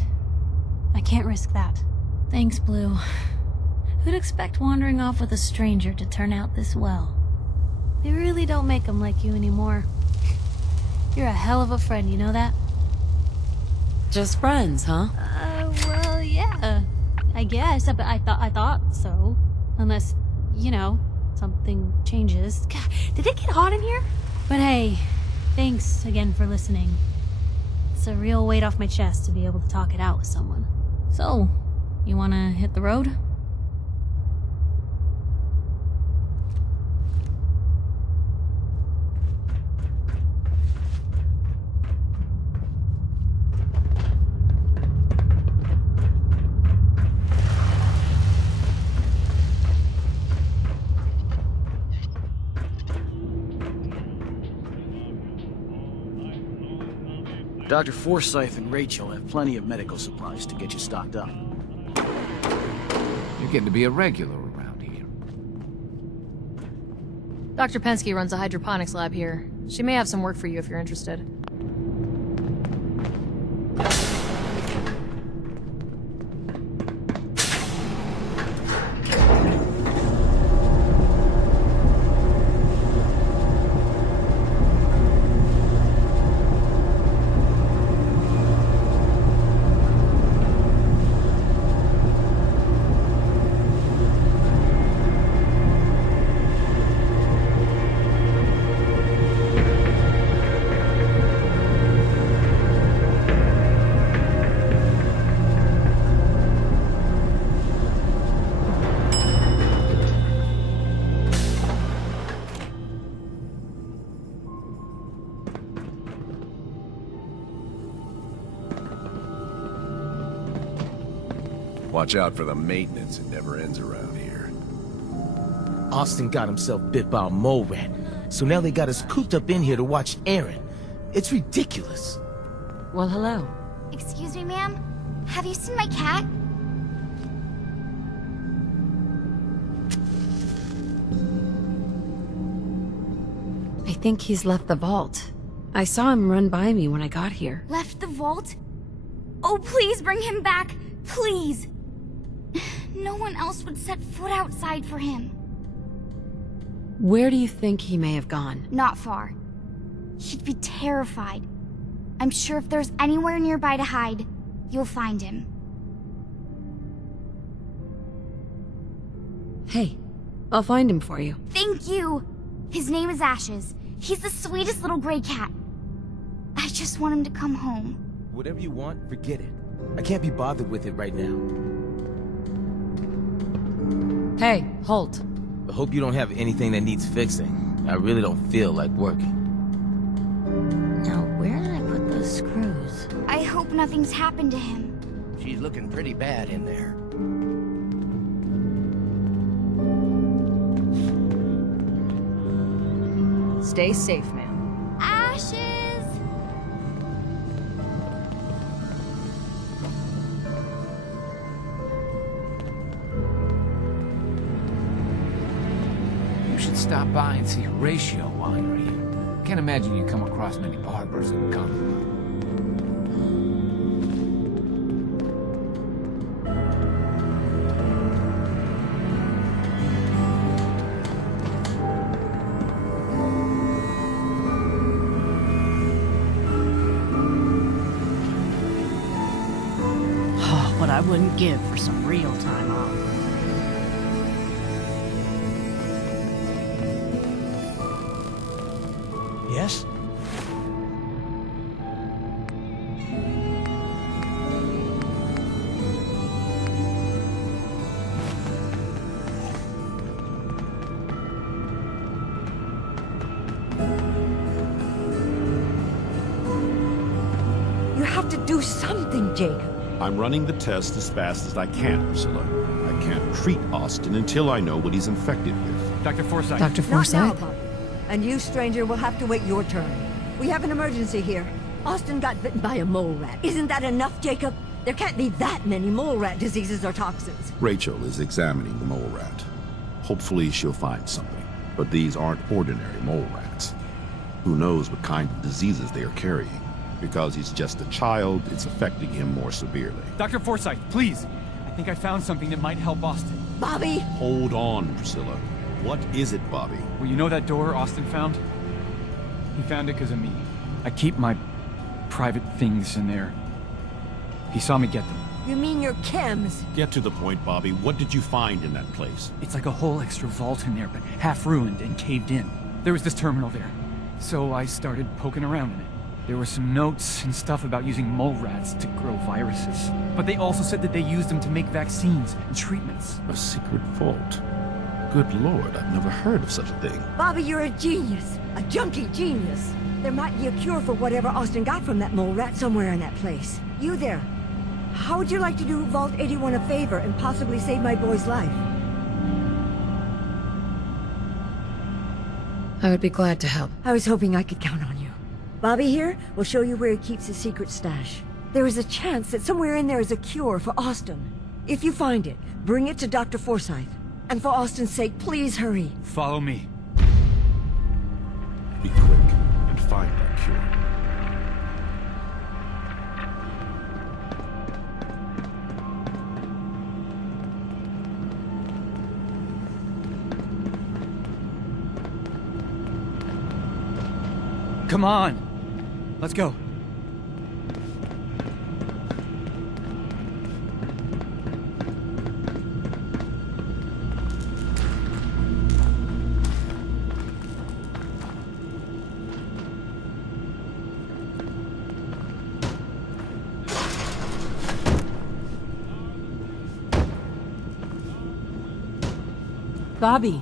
I can't risk that. Thanks, Blue. Who'd expect wandering off with a stranger to turn out this well? They really don't make them like you anymore. You're a hell of a friend, you know that? Just friends, huh? Well, yeah. I guess, but I thought so. Unless, you know, something changes. God, did it get hot in here? But hey, thanks again for listening. It's a real weight off my chest to be able to talk it out with someone. So, you wanna hit the road? Dr. Forsyth and Rachel have plenty of medical supplies to get you stocked up. You're getting to be a regular around here. Dr. Pensky runs a hydroponics lab here. She may have some work for you if you're interested. Watch out for the maintenance. It never ends around here. Austin got himself bit by a mole rat, so now they got us cooped up in here to watch Aaron. It's ridiculous. Well, hello. Excuse me, ma'am? Have you seen my cat? I think he's left the vault. I saw him run by me when I got here. Left the vault? Oh, please bring him back! Please! No one else would set foot outside for him. Where do you think he may have gone? Not far. He'd be terrified. I'm sure if there's anywhere nearby to hide, you'll find him. Hey, I'll find him for you. Thank you! His name is Ashes. He's the sweetest little gray cat. I just want him to come home. Whatever you want, forget it. I can't be bothered with it right now. Hey, halt. I hope you don't have anything that needs fixing. I really don't feel like working. Now, where did I put those screws? I hope nothing's happened to him. She's looking pretty bad in there. Stay safe, ma'am. Ashes! You should stop by and see Horatio while you're here. Can't imagine you come across many barbers in the Commonwealth. What I wouldn't give for some real time off. Yes? Do something, Jacob. I'm running the test as fast as I can, Priscilla. I can't treat Austin until I know what he's infected with. Dr. Forsyth. Dr. Not Forsyth? now, Bobby. And you, stranger, will have to wait your turn. We have an emergency here. Austin got bitten by a mole rat. Isn't that enough, Jacob? There can't be that many mole rat diseases or toxins. Rachel is examining the mole rat. Hopefully she'll find something. But these aren't ordinary mole rats. Who knows what kind of diseases they are carrying? Because he's just a child, it's affecting him more severely. Dr. Forsyth, please. I think I found something that might help Austin. Bobby! Hold on, Priscilla. What is it, Bobby? Well, you know that door Austin found? He found it because of me. I keep my private things in there. He saw me get them. You mean your chems? Get to the point, Bobby. What did you find in that place? It's like a whole extra vault in there, but half ruined and caved in. There was this terminal there. So I started poking around in it. There were some notes and stuff about using mole rats to grow viruses. But they also said that they used them to make vaccines and treatments. A secret vault. Good Lord, I've never heard of such a thing. Bobby, you're a genius. A junkie genius. There might be a cure for whatever Austin got from that mole rat somewhere in that place. You there. How would you like to do Vault 81 a favor and possibly save my boy's life? I would be glad to help. I was hoping I could count on you. Bobby here will show you where he keeps his secret stash. There is a chance that somewhere in there is a cure for Austin. If you find it, bring it to Dr. Forsyth. And for Austin's sake, please hurry. Follow me. Be quick and find that cure. Come on. Let's go. Bobby.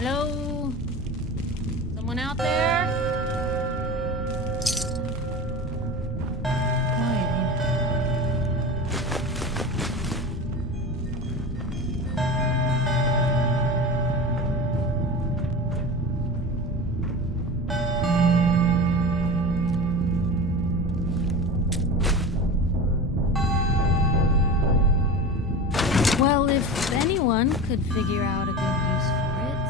Hello? Someone out there? Well, if anyone could figure out a good use for it.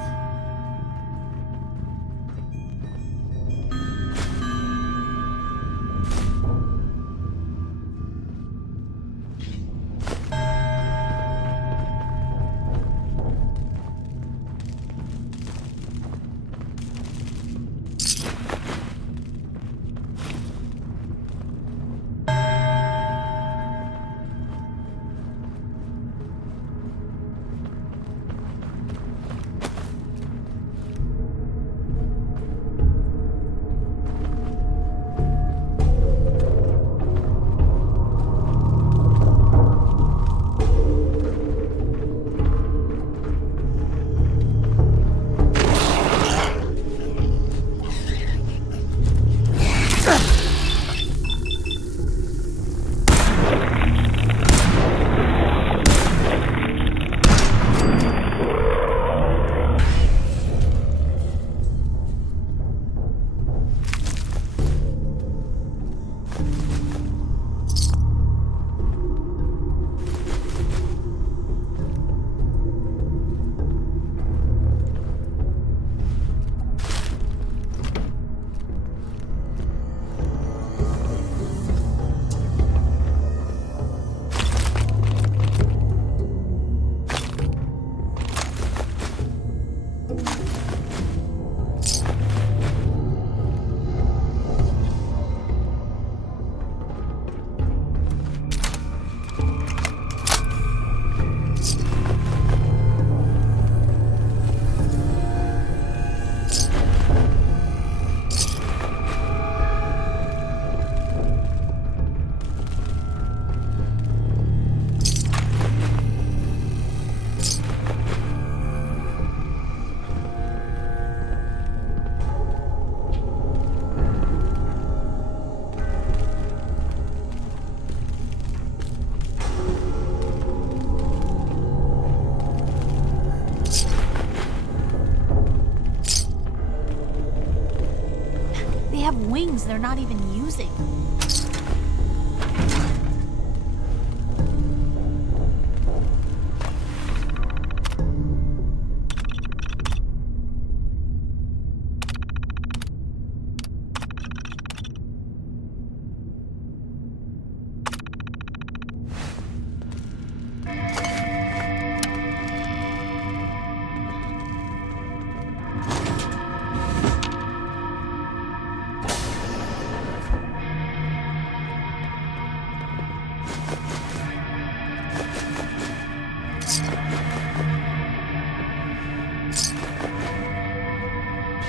wings they're not even using.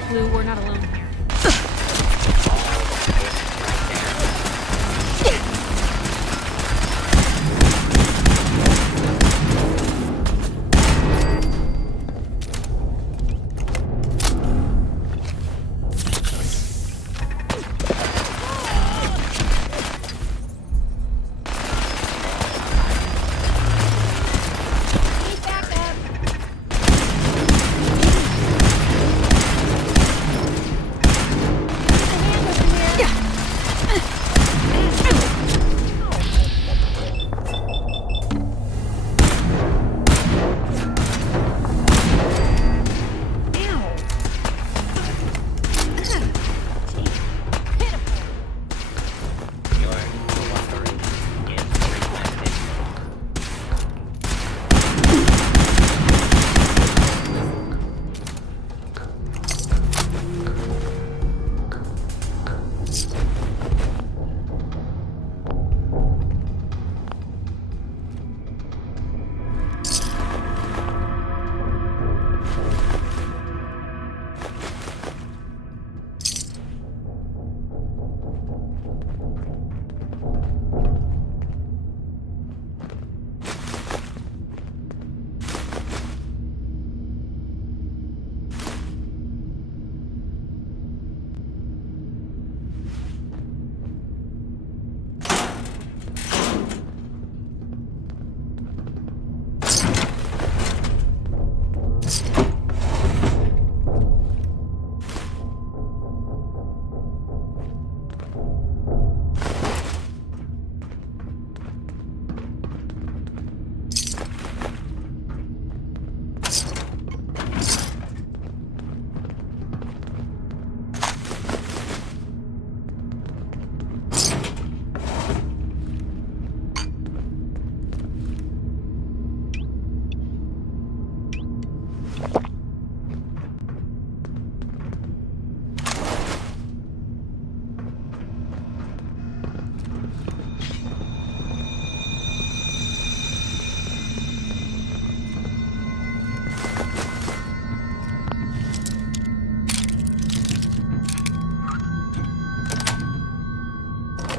Blue, we're not alone here.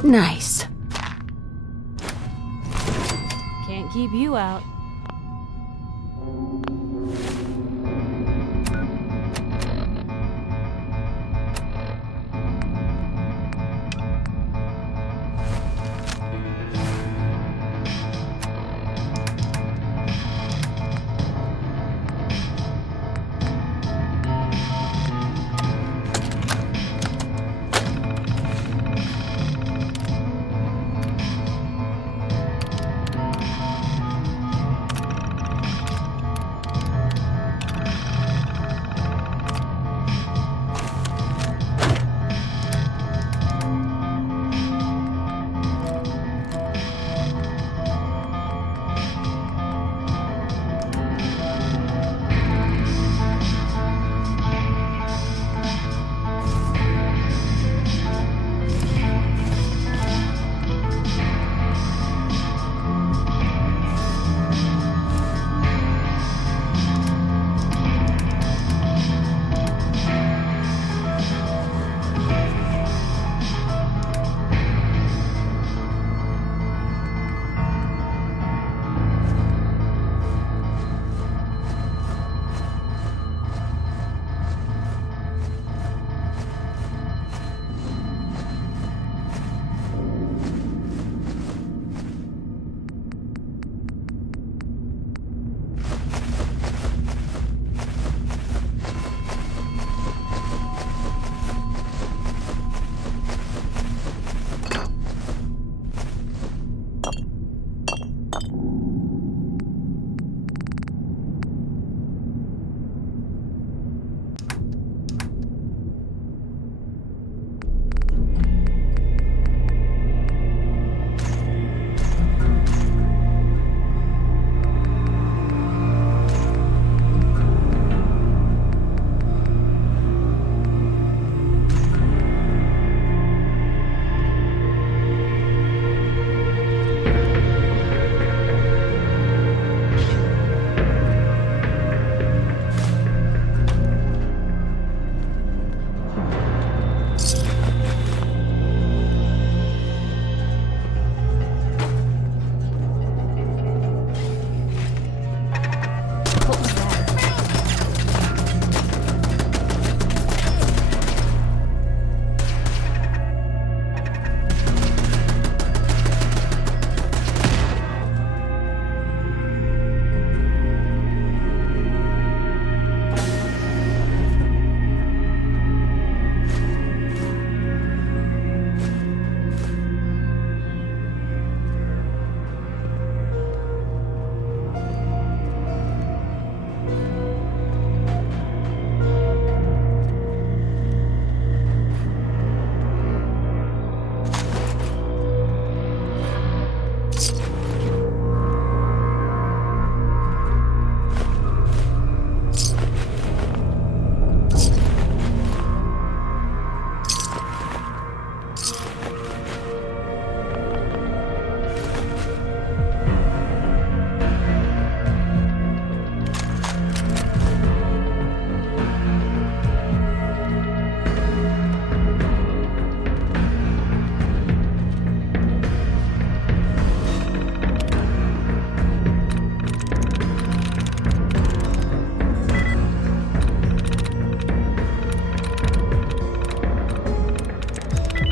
Nice. Can't keep you out.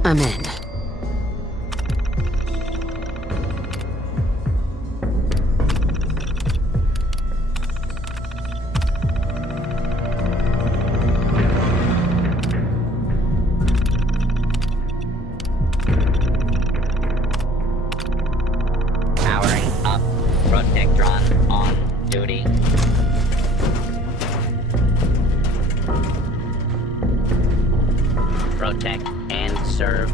I'm in. Powering up. Protectron on duty. Protect and serve.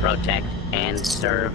Protect and serve.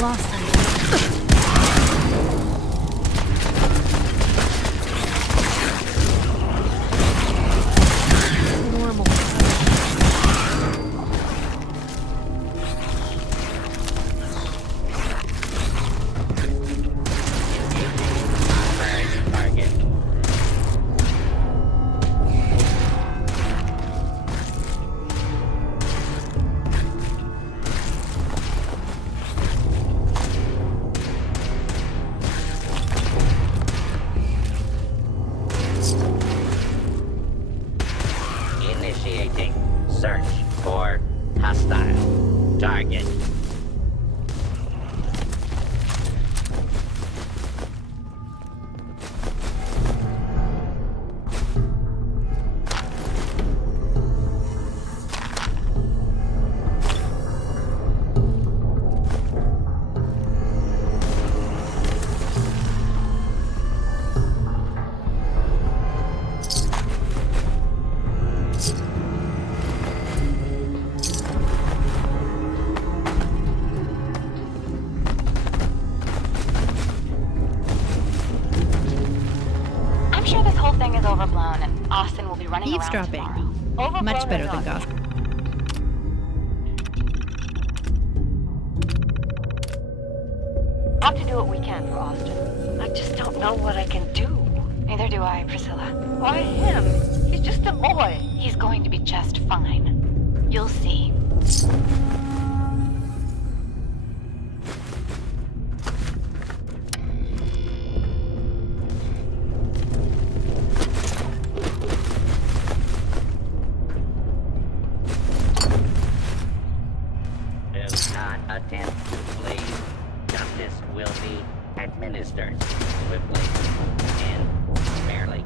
Lost them. Normal. Target. Initiating search for hostile target. I'm sure this whole thing is overblown, and Austin will be running around Eavesdropping. tomorrow. Much better than Overblown is gossip. We'll have to do what we can for Austin. I just don't know what I can do. Neither do I, Priscilla. Why him? He's just a boy. He's going to be just fine. You'll see. Do not attempt to flee. Justice will be administered swiftly and fairly.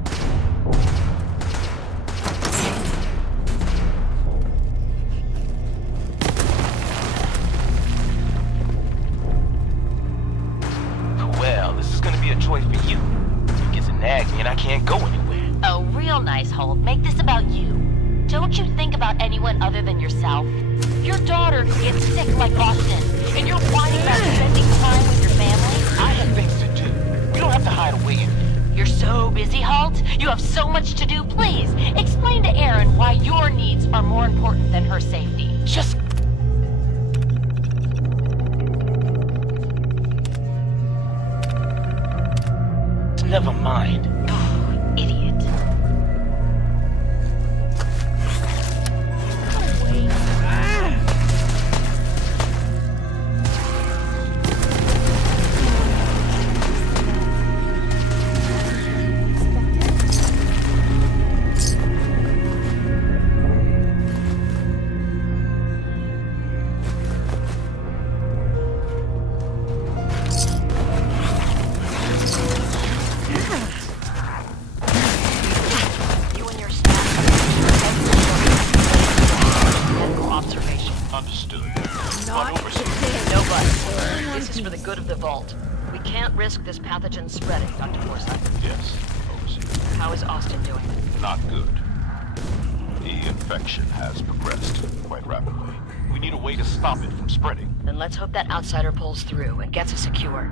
Well, this is gonna be choice for you. It gets a nag me and I can't go anywhere. Oh, real nice, Holt. Make this about you. Don't you think about anyone other than yourself? Your daughter could get sick like Austin, and you're whining about spending time with your family? I have things to do. You don't have to hide away. You're so busy, Holt. You have so much to do. Please, explain to Erin why your needs are more important than her safety. Just... Never mind. Idiot. This pathogen spreading, Dr. Forsyth. Yes, Overseer. How is Austin doing? Not good. The infection has progressed quite rapidly. We need a way to stop it from spreading. Then let's hope that outsider pulls through and gets us secure.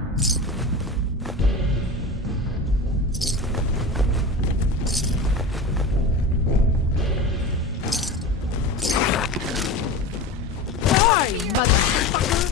Die, motherfucker!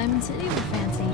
Diamond City were fancy.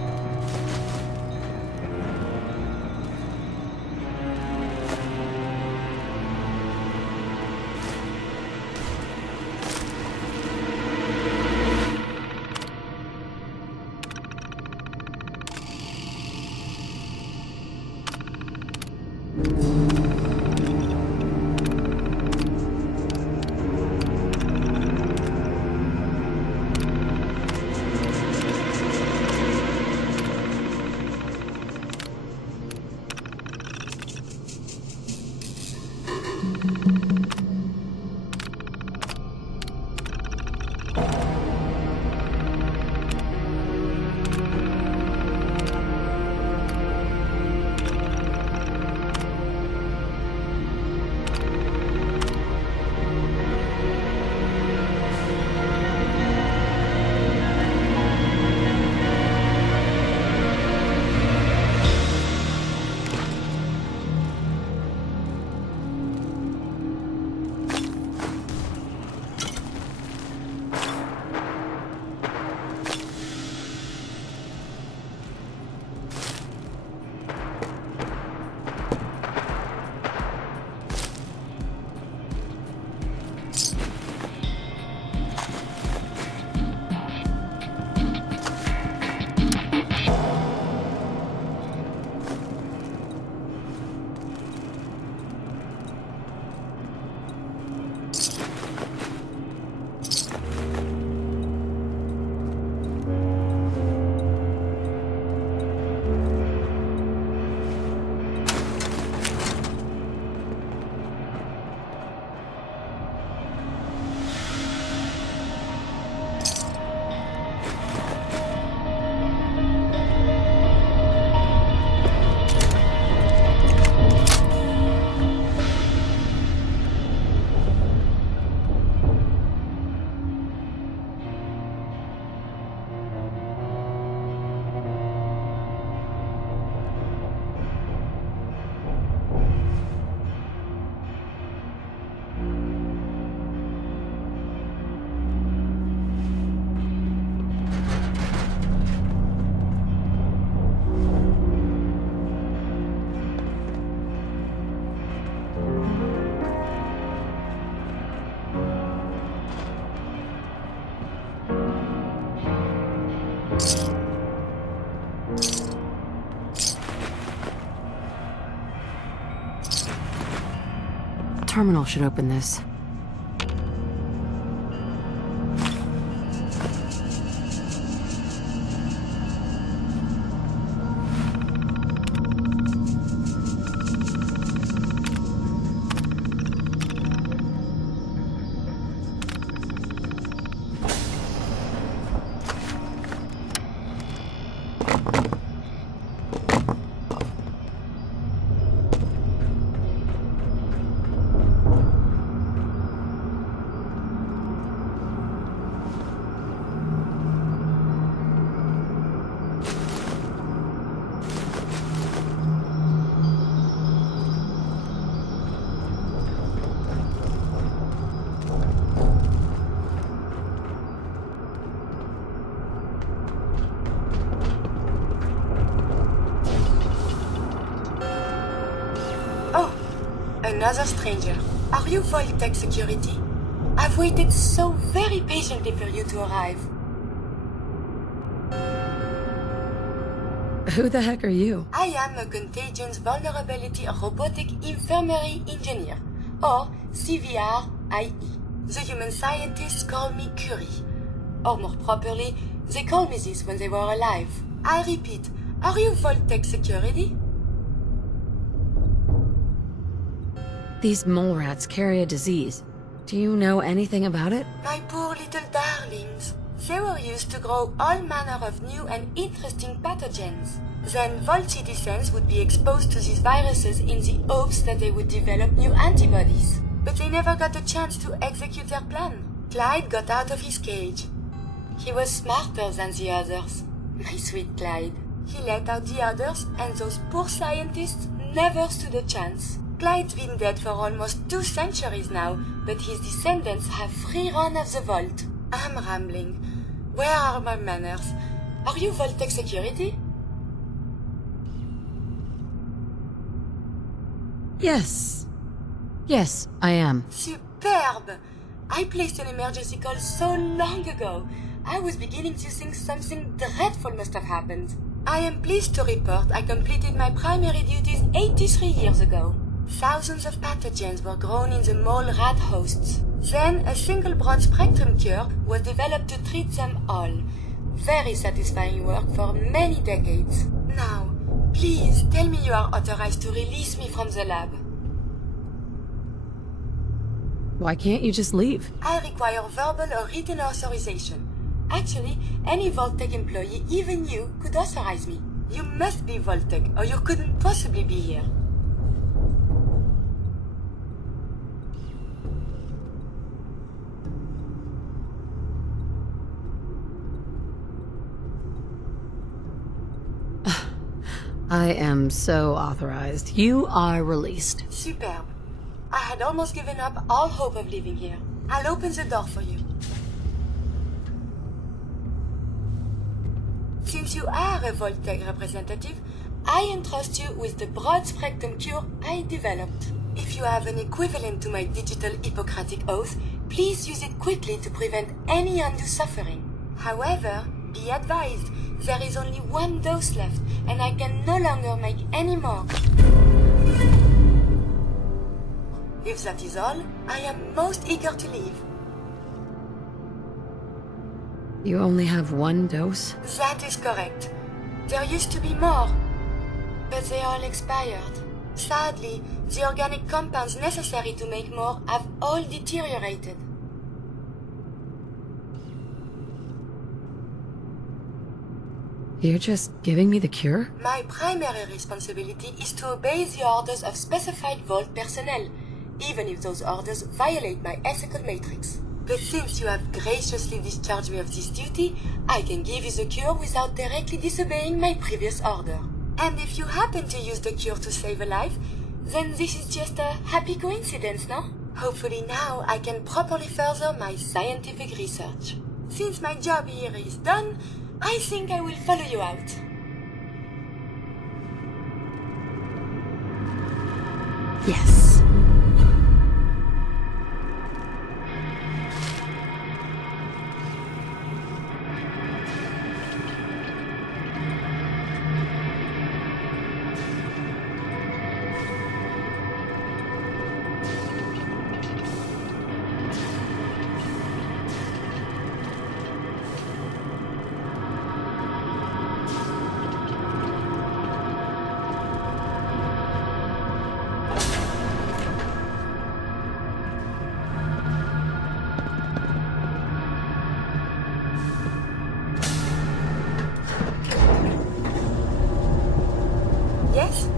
Terminal should open this. Another stranger. Are you Vault-Tec security? I've waited so very patiently for you to arrive. Who the heck are you? I am a Contagions Vulnerability Robotic Infirmary Engineer, or CVR-IE. The human scientists call me Curie. Or more properly, they called me this when they were alive. I repeat, are you Vault-Tec security? These mole rats carry a disease. Do you know anything about it? My poor little darlings. They were used to grow all manner of new and interesting pathogens. Then Vault citizens would be exposed to these viruses in the hopes that they would develop new antibodies. But they never got a chance to execute their plan. Clyde got out of his cage. He was smarter than the others. My sweet Clyde. He let out the others, and those poor scientists never stood a chance. Clyde's been dead for almost 2 centuries now, but his descendants have free run of the vault. I'm rambling. Where are my manners? Are you Voltec security? Yes. Yes, I am. Superb! I placed an emergency call so long ago. I was beginning to think something dreadful must have happened. I am pleased to report I completed my primary duties 83 years ago. Thousands of pathogens were grown in the mole rat hosts. Then a single broad-spectrum cure was developed to treat them all. Very satisfying work for many decades. Now, please tell me you are authorized to release me from the lab. Why can't you just leave? I require verbal or written authorization. Actually, any Voltec employee, even you, could authorize me. You must be Voltec, or you couldn't possibly be here. I am so authorized. You are released. Superb. I had almost given up all hope of leaving here. I'll open the door for you. Since you are a Voltec representative, I entrust you with the broad-spectrum cure I developed. If you have an equivalent to my digital Hippocratic oath, please use it quickly to prevent any undue suffering. However, be advised, there is only one dose left, and I can no longer make any more. If that is all, I am most eager to leave. You only have one dose? That is correct. There used to be more, but they all expired. Sadly, the organic compounds necessary to make more have all deteriorated. You're just giving me the cure? My primary responsibility is to obey the orders of specified Vault personnel, even if those orders violate my ethical matrix. But since you have graciously discharged me of this duty, I can give you the cure without directly disobeying my previous order. And if you happen to use the cure to save a life, then this is just a happy coincidence, no? Hopefully now I can properly further my scientific research. Since my job here is done, I think I will follow you out. Yes. Yes?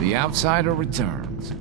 The outsider returns.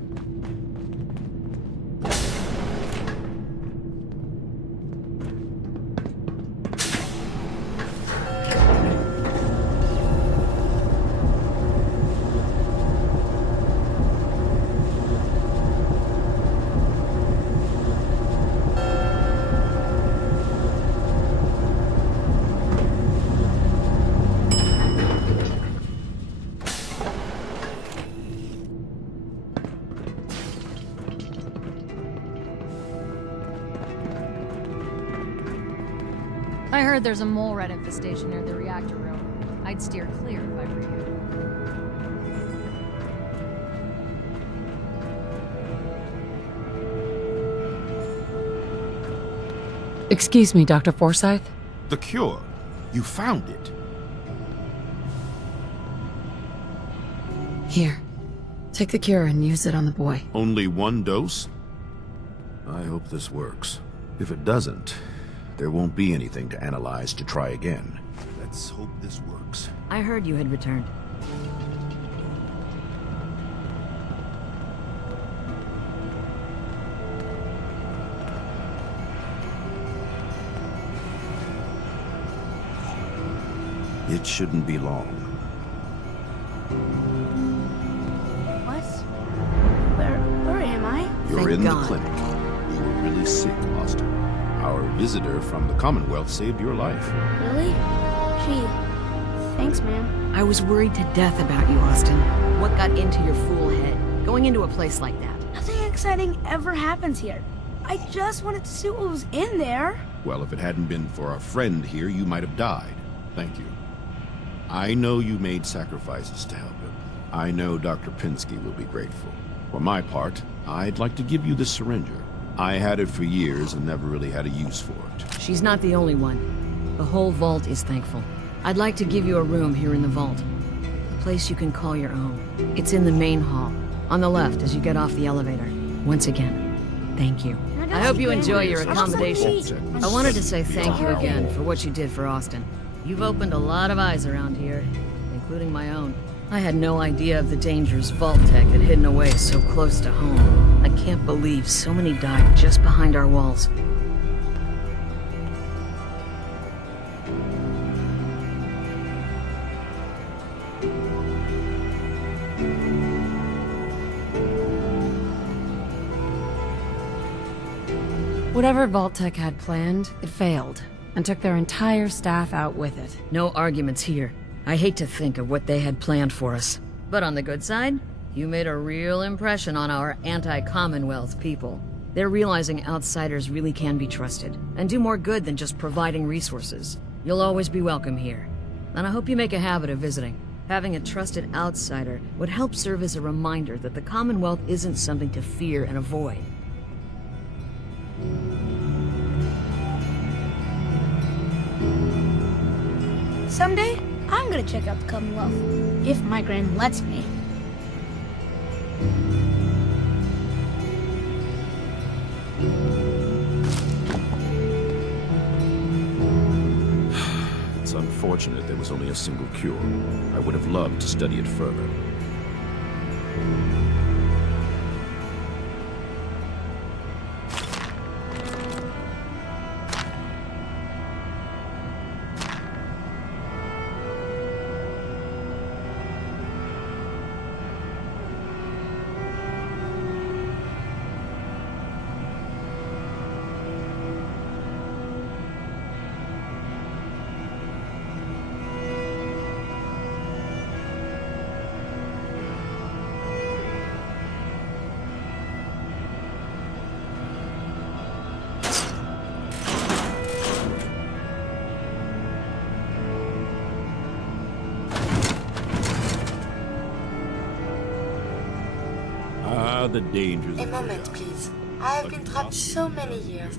I heard there's a mole rat infestation near the reactor room. I'd steer clear if I were you. Excuse me, Dr. Forsyth? The cure. You found it. Here. Take the cure and use it on the boy. Only one dose? I hope this works. If it doesn't, there won't be anything to analyze to try again. Let's hope this works. I heard you had returned. It shouldn't be long. What? Where am I? You're in the clinic. You were really sick, Austin. Our visitor from the Commonwealth saved your life. Really? Gee, thanks, man. I was worried to death about you, Austin. What got into your fool head? Going into a place like that. Nothing exciting ever happens here. I just wanted to see what was in there. Well, if it hadn't been for our friend here, you might have died. Thank you. I know you made sacrifices to help him. I know Dr. Pinsky will be grateful. For my part, I'd like to give you this syringer. I had it for years and never really had a use for it. She's not the only one. The whole vault is thankful. I'd like to give you a room here in the vault. A place you can call your own. It's in the main hall, on the left as you get off the elevator. Once again, thank you. I hope you enjoy your accommodations. I wanted to say thank you again for what you did for Austin. You've opened a lot of eyes around here, including my own. I had no idea of the dangers Vault Tech had hidden away so close to home. I can't believe so many died just behind our walls. Whatever Vault Tech had planned, it failed, and took their entire staff out with it. No arguments here. I hate to think of what they had planned for us. But on the good side, you made a real impression on our anti-Commonwealth people. They're realizing outsiders really can be trusted, and do more good than just providing resources. You'll always be welcome here. And I hope you make a habit of visiting. Having a trusted outsider would help serve as a reminder that the Commonwealth isn't something to fear and avoid. Someday, I'm gonna check out the Commonwealth. If my grand lets me. It's unfortunate there was only a single cure. I would have loved to study it further. The dangers. A moment, please. I have been trapped so many years.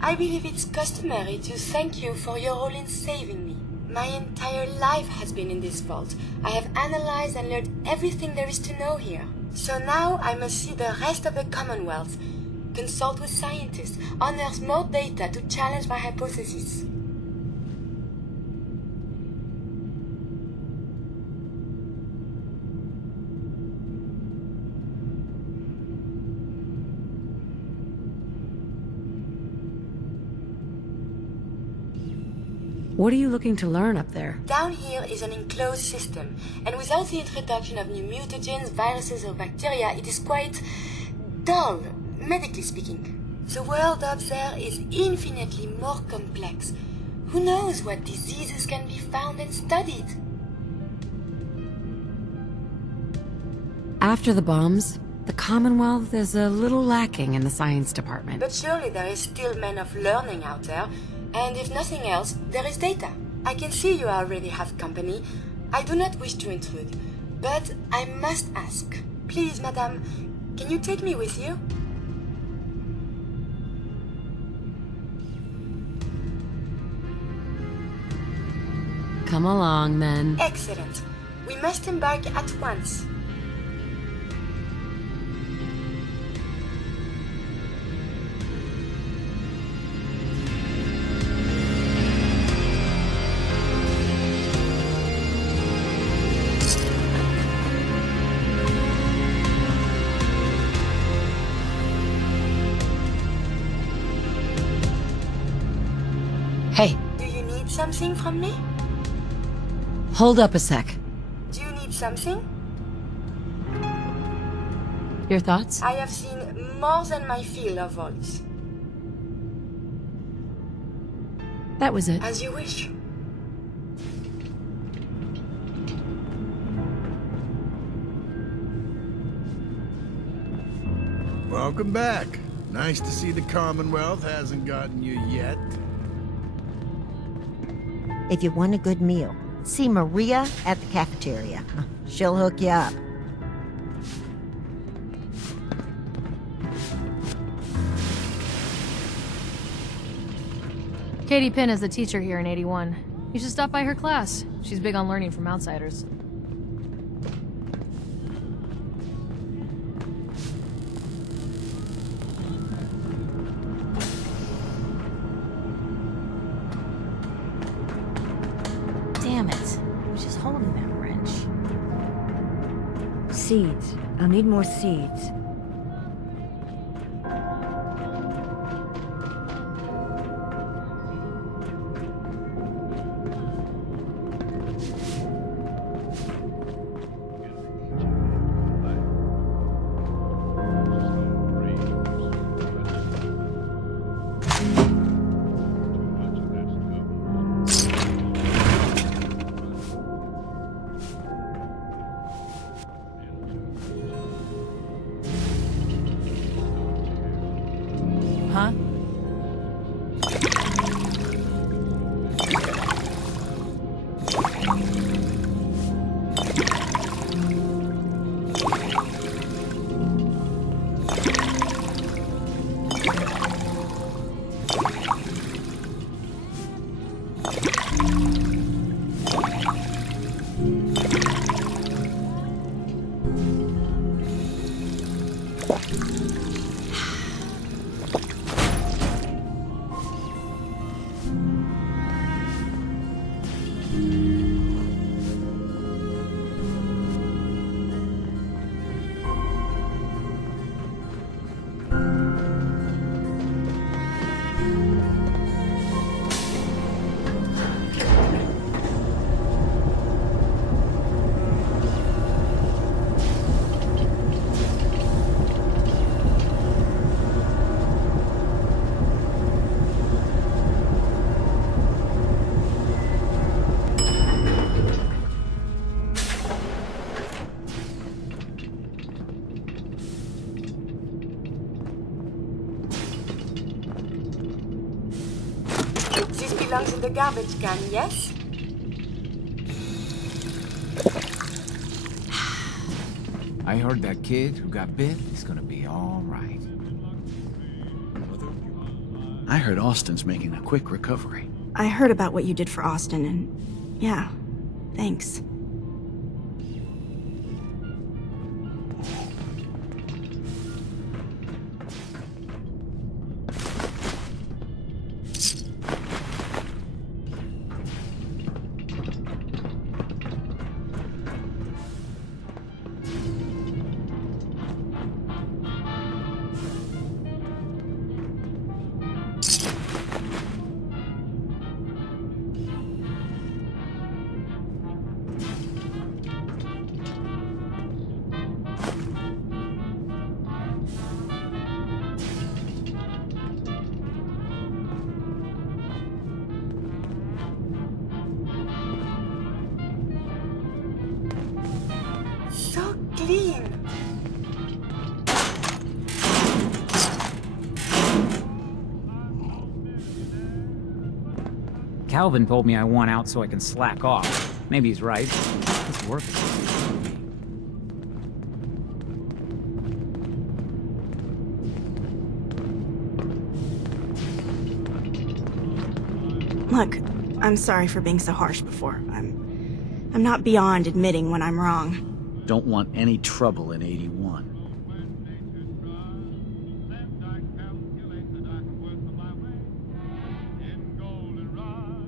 I believe it's customary to thank you for your role in saving me. My entire life has been in this vault. I have analyzed and learned everything there is to know here. So now I must see the rest of the Commonwealth, consult with scientists, unearth more data to challenge my hypothesis. What are you looking to learn up there? Down here is an enclosed system, and without the introduction of new mutagens, viruses or bacteria, it is quite dull, medically speaking. The world up there is infinitely more complex. Who knows what diseases can be found and studied? After the bombs, the Commonwealth is a little lacking in the science department. But surely there is still men of learning out there. And if nothing else, there is data. I can see you already have company. I do not wish to intrude, but I must ask. Please, madame, can you take me with you? Come along, then. Excellent. We must embark at once. Hey, Do you need something from me? hold up a sec. Do you need something? Your thoughts? I have seen more than my fill of vaults. That was it. As you wish. Welcome back. Nice to see the Commonwealth hasn't gotten you yet. If you want a good meal, see Maria at the cafeteria. She'll hook you up. Katie Pinn is the teacher here in 81. You should stop by her class. She's big on learning from outsiders. Damn it. I was just holding that wrench. Seeds. I'll need more seeds. Huh? This belongs in the garbage can, yes? I heard that kid who got bit is gonna be all right. I heard Austin's making a quick recovery. I heard about what you did for Austin, and yeah, thanks. So clean. Calvin told me I want out so I can slack off. Maybe he's right. It's worth it. Look, I'm sorry for being so harsh before. I'm not beyond admitting when I'm wrong. Don't want any trouble in 81.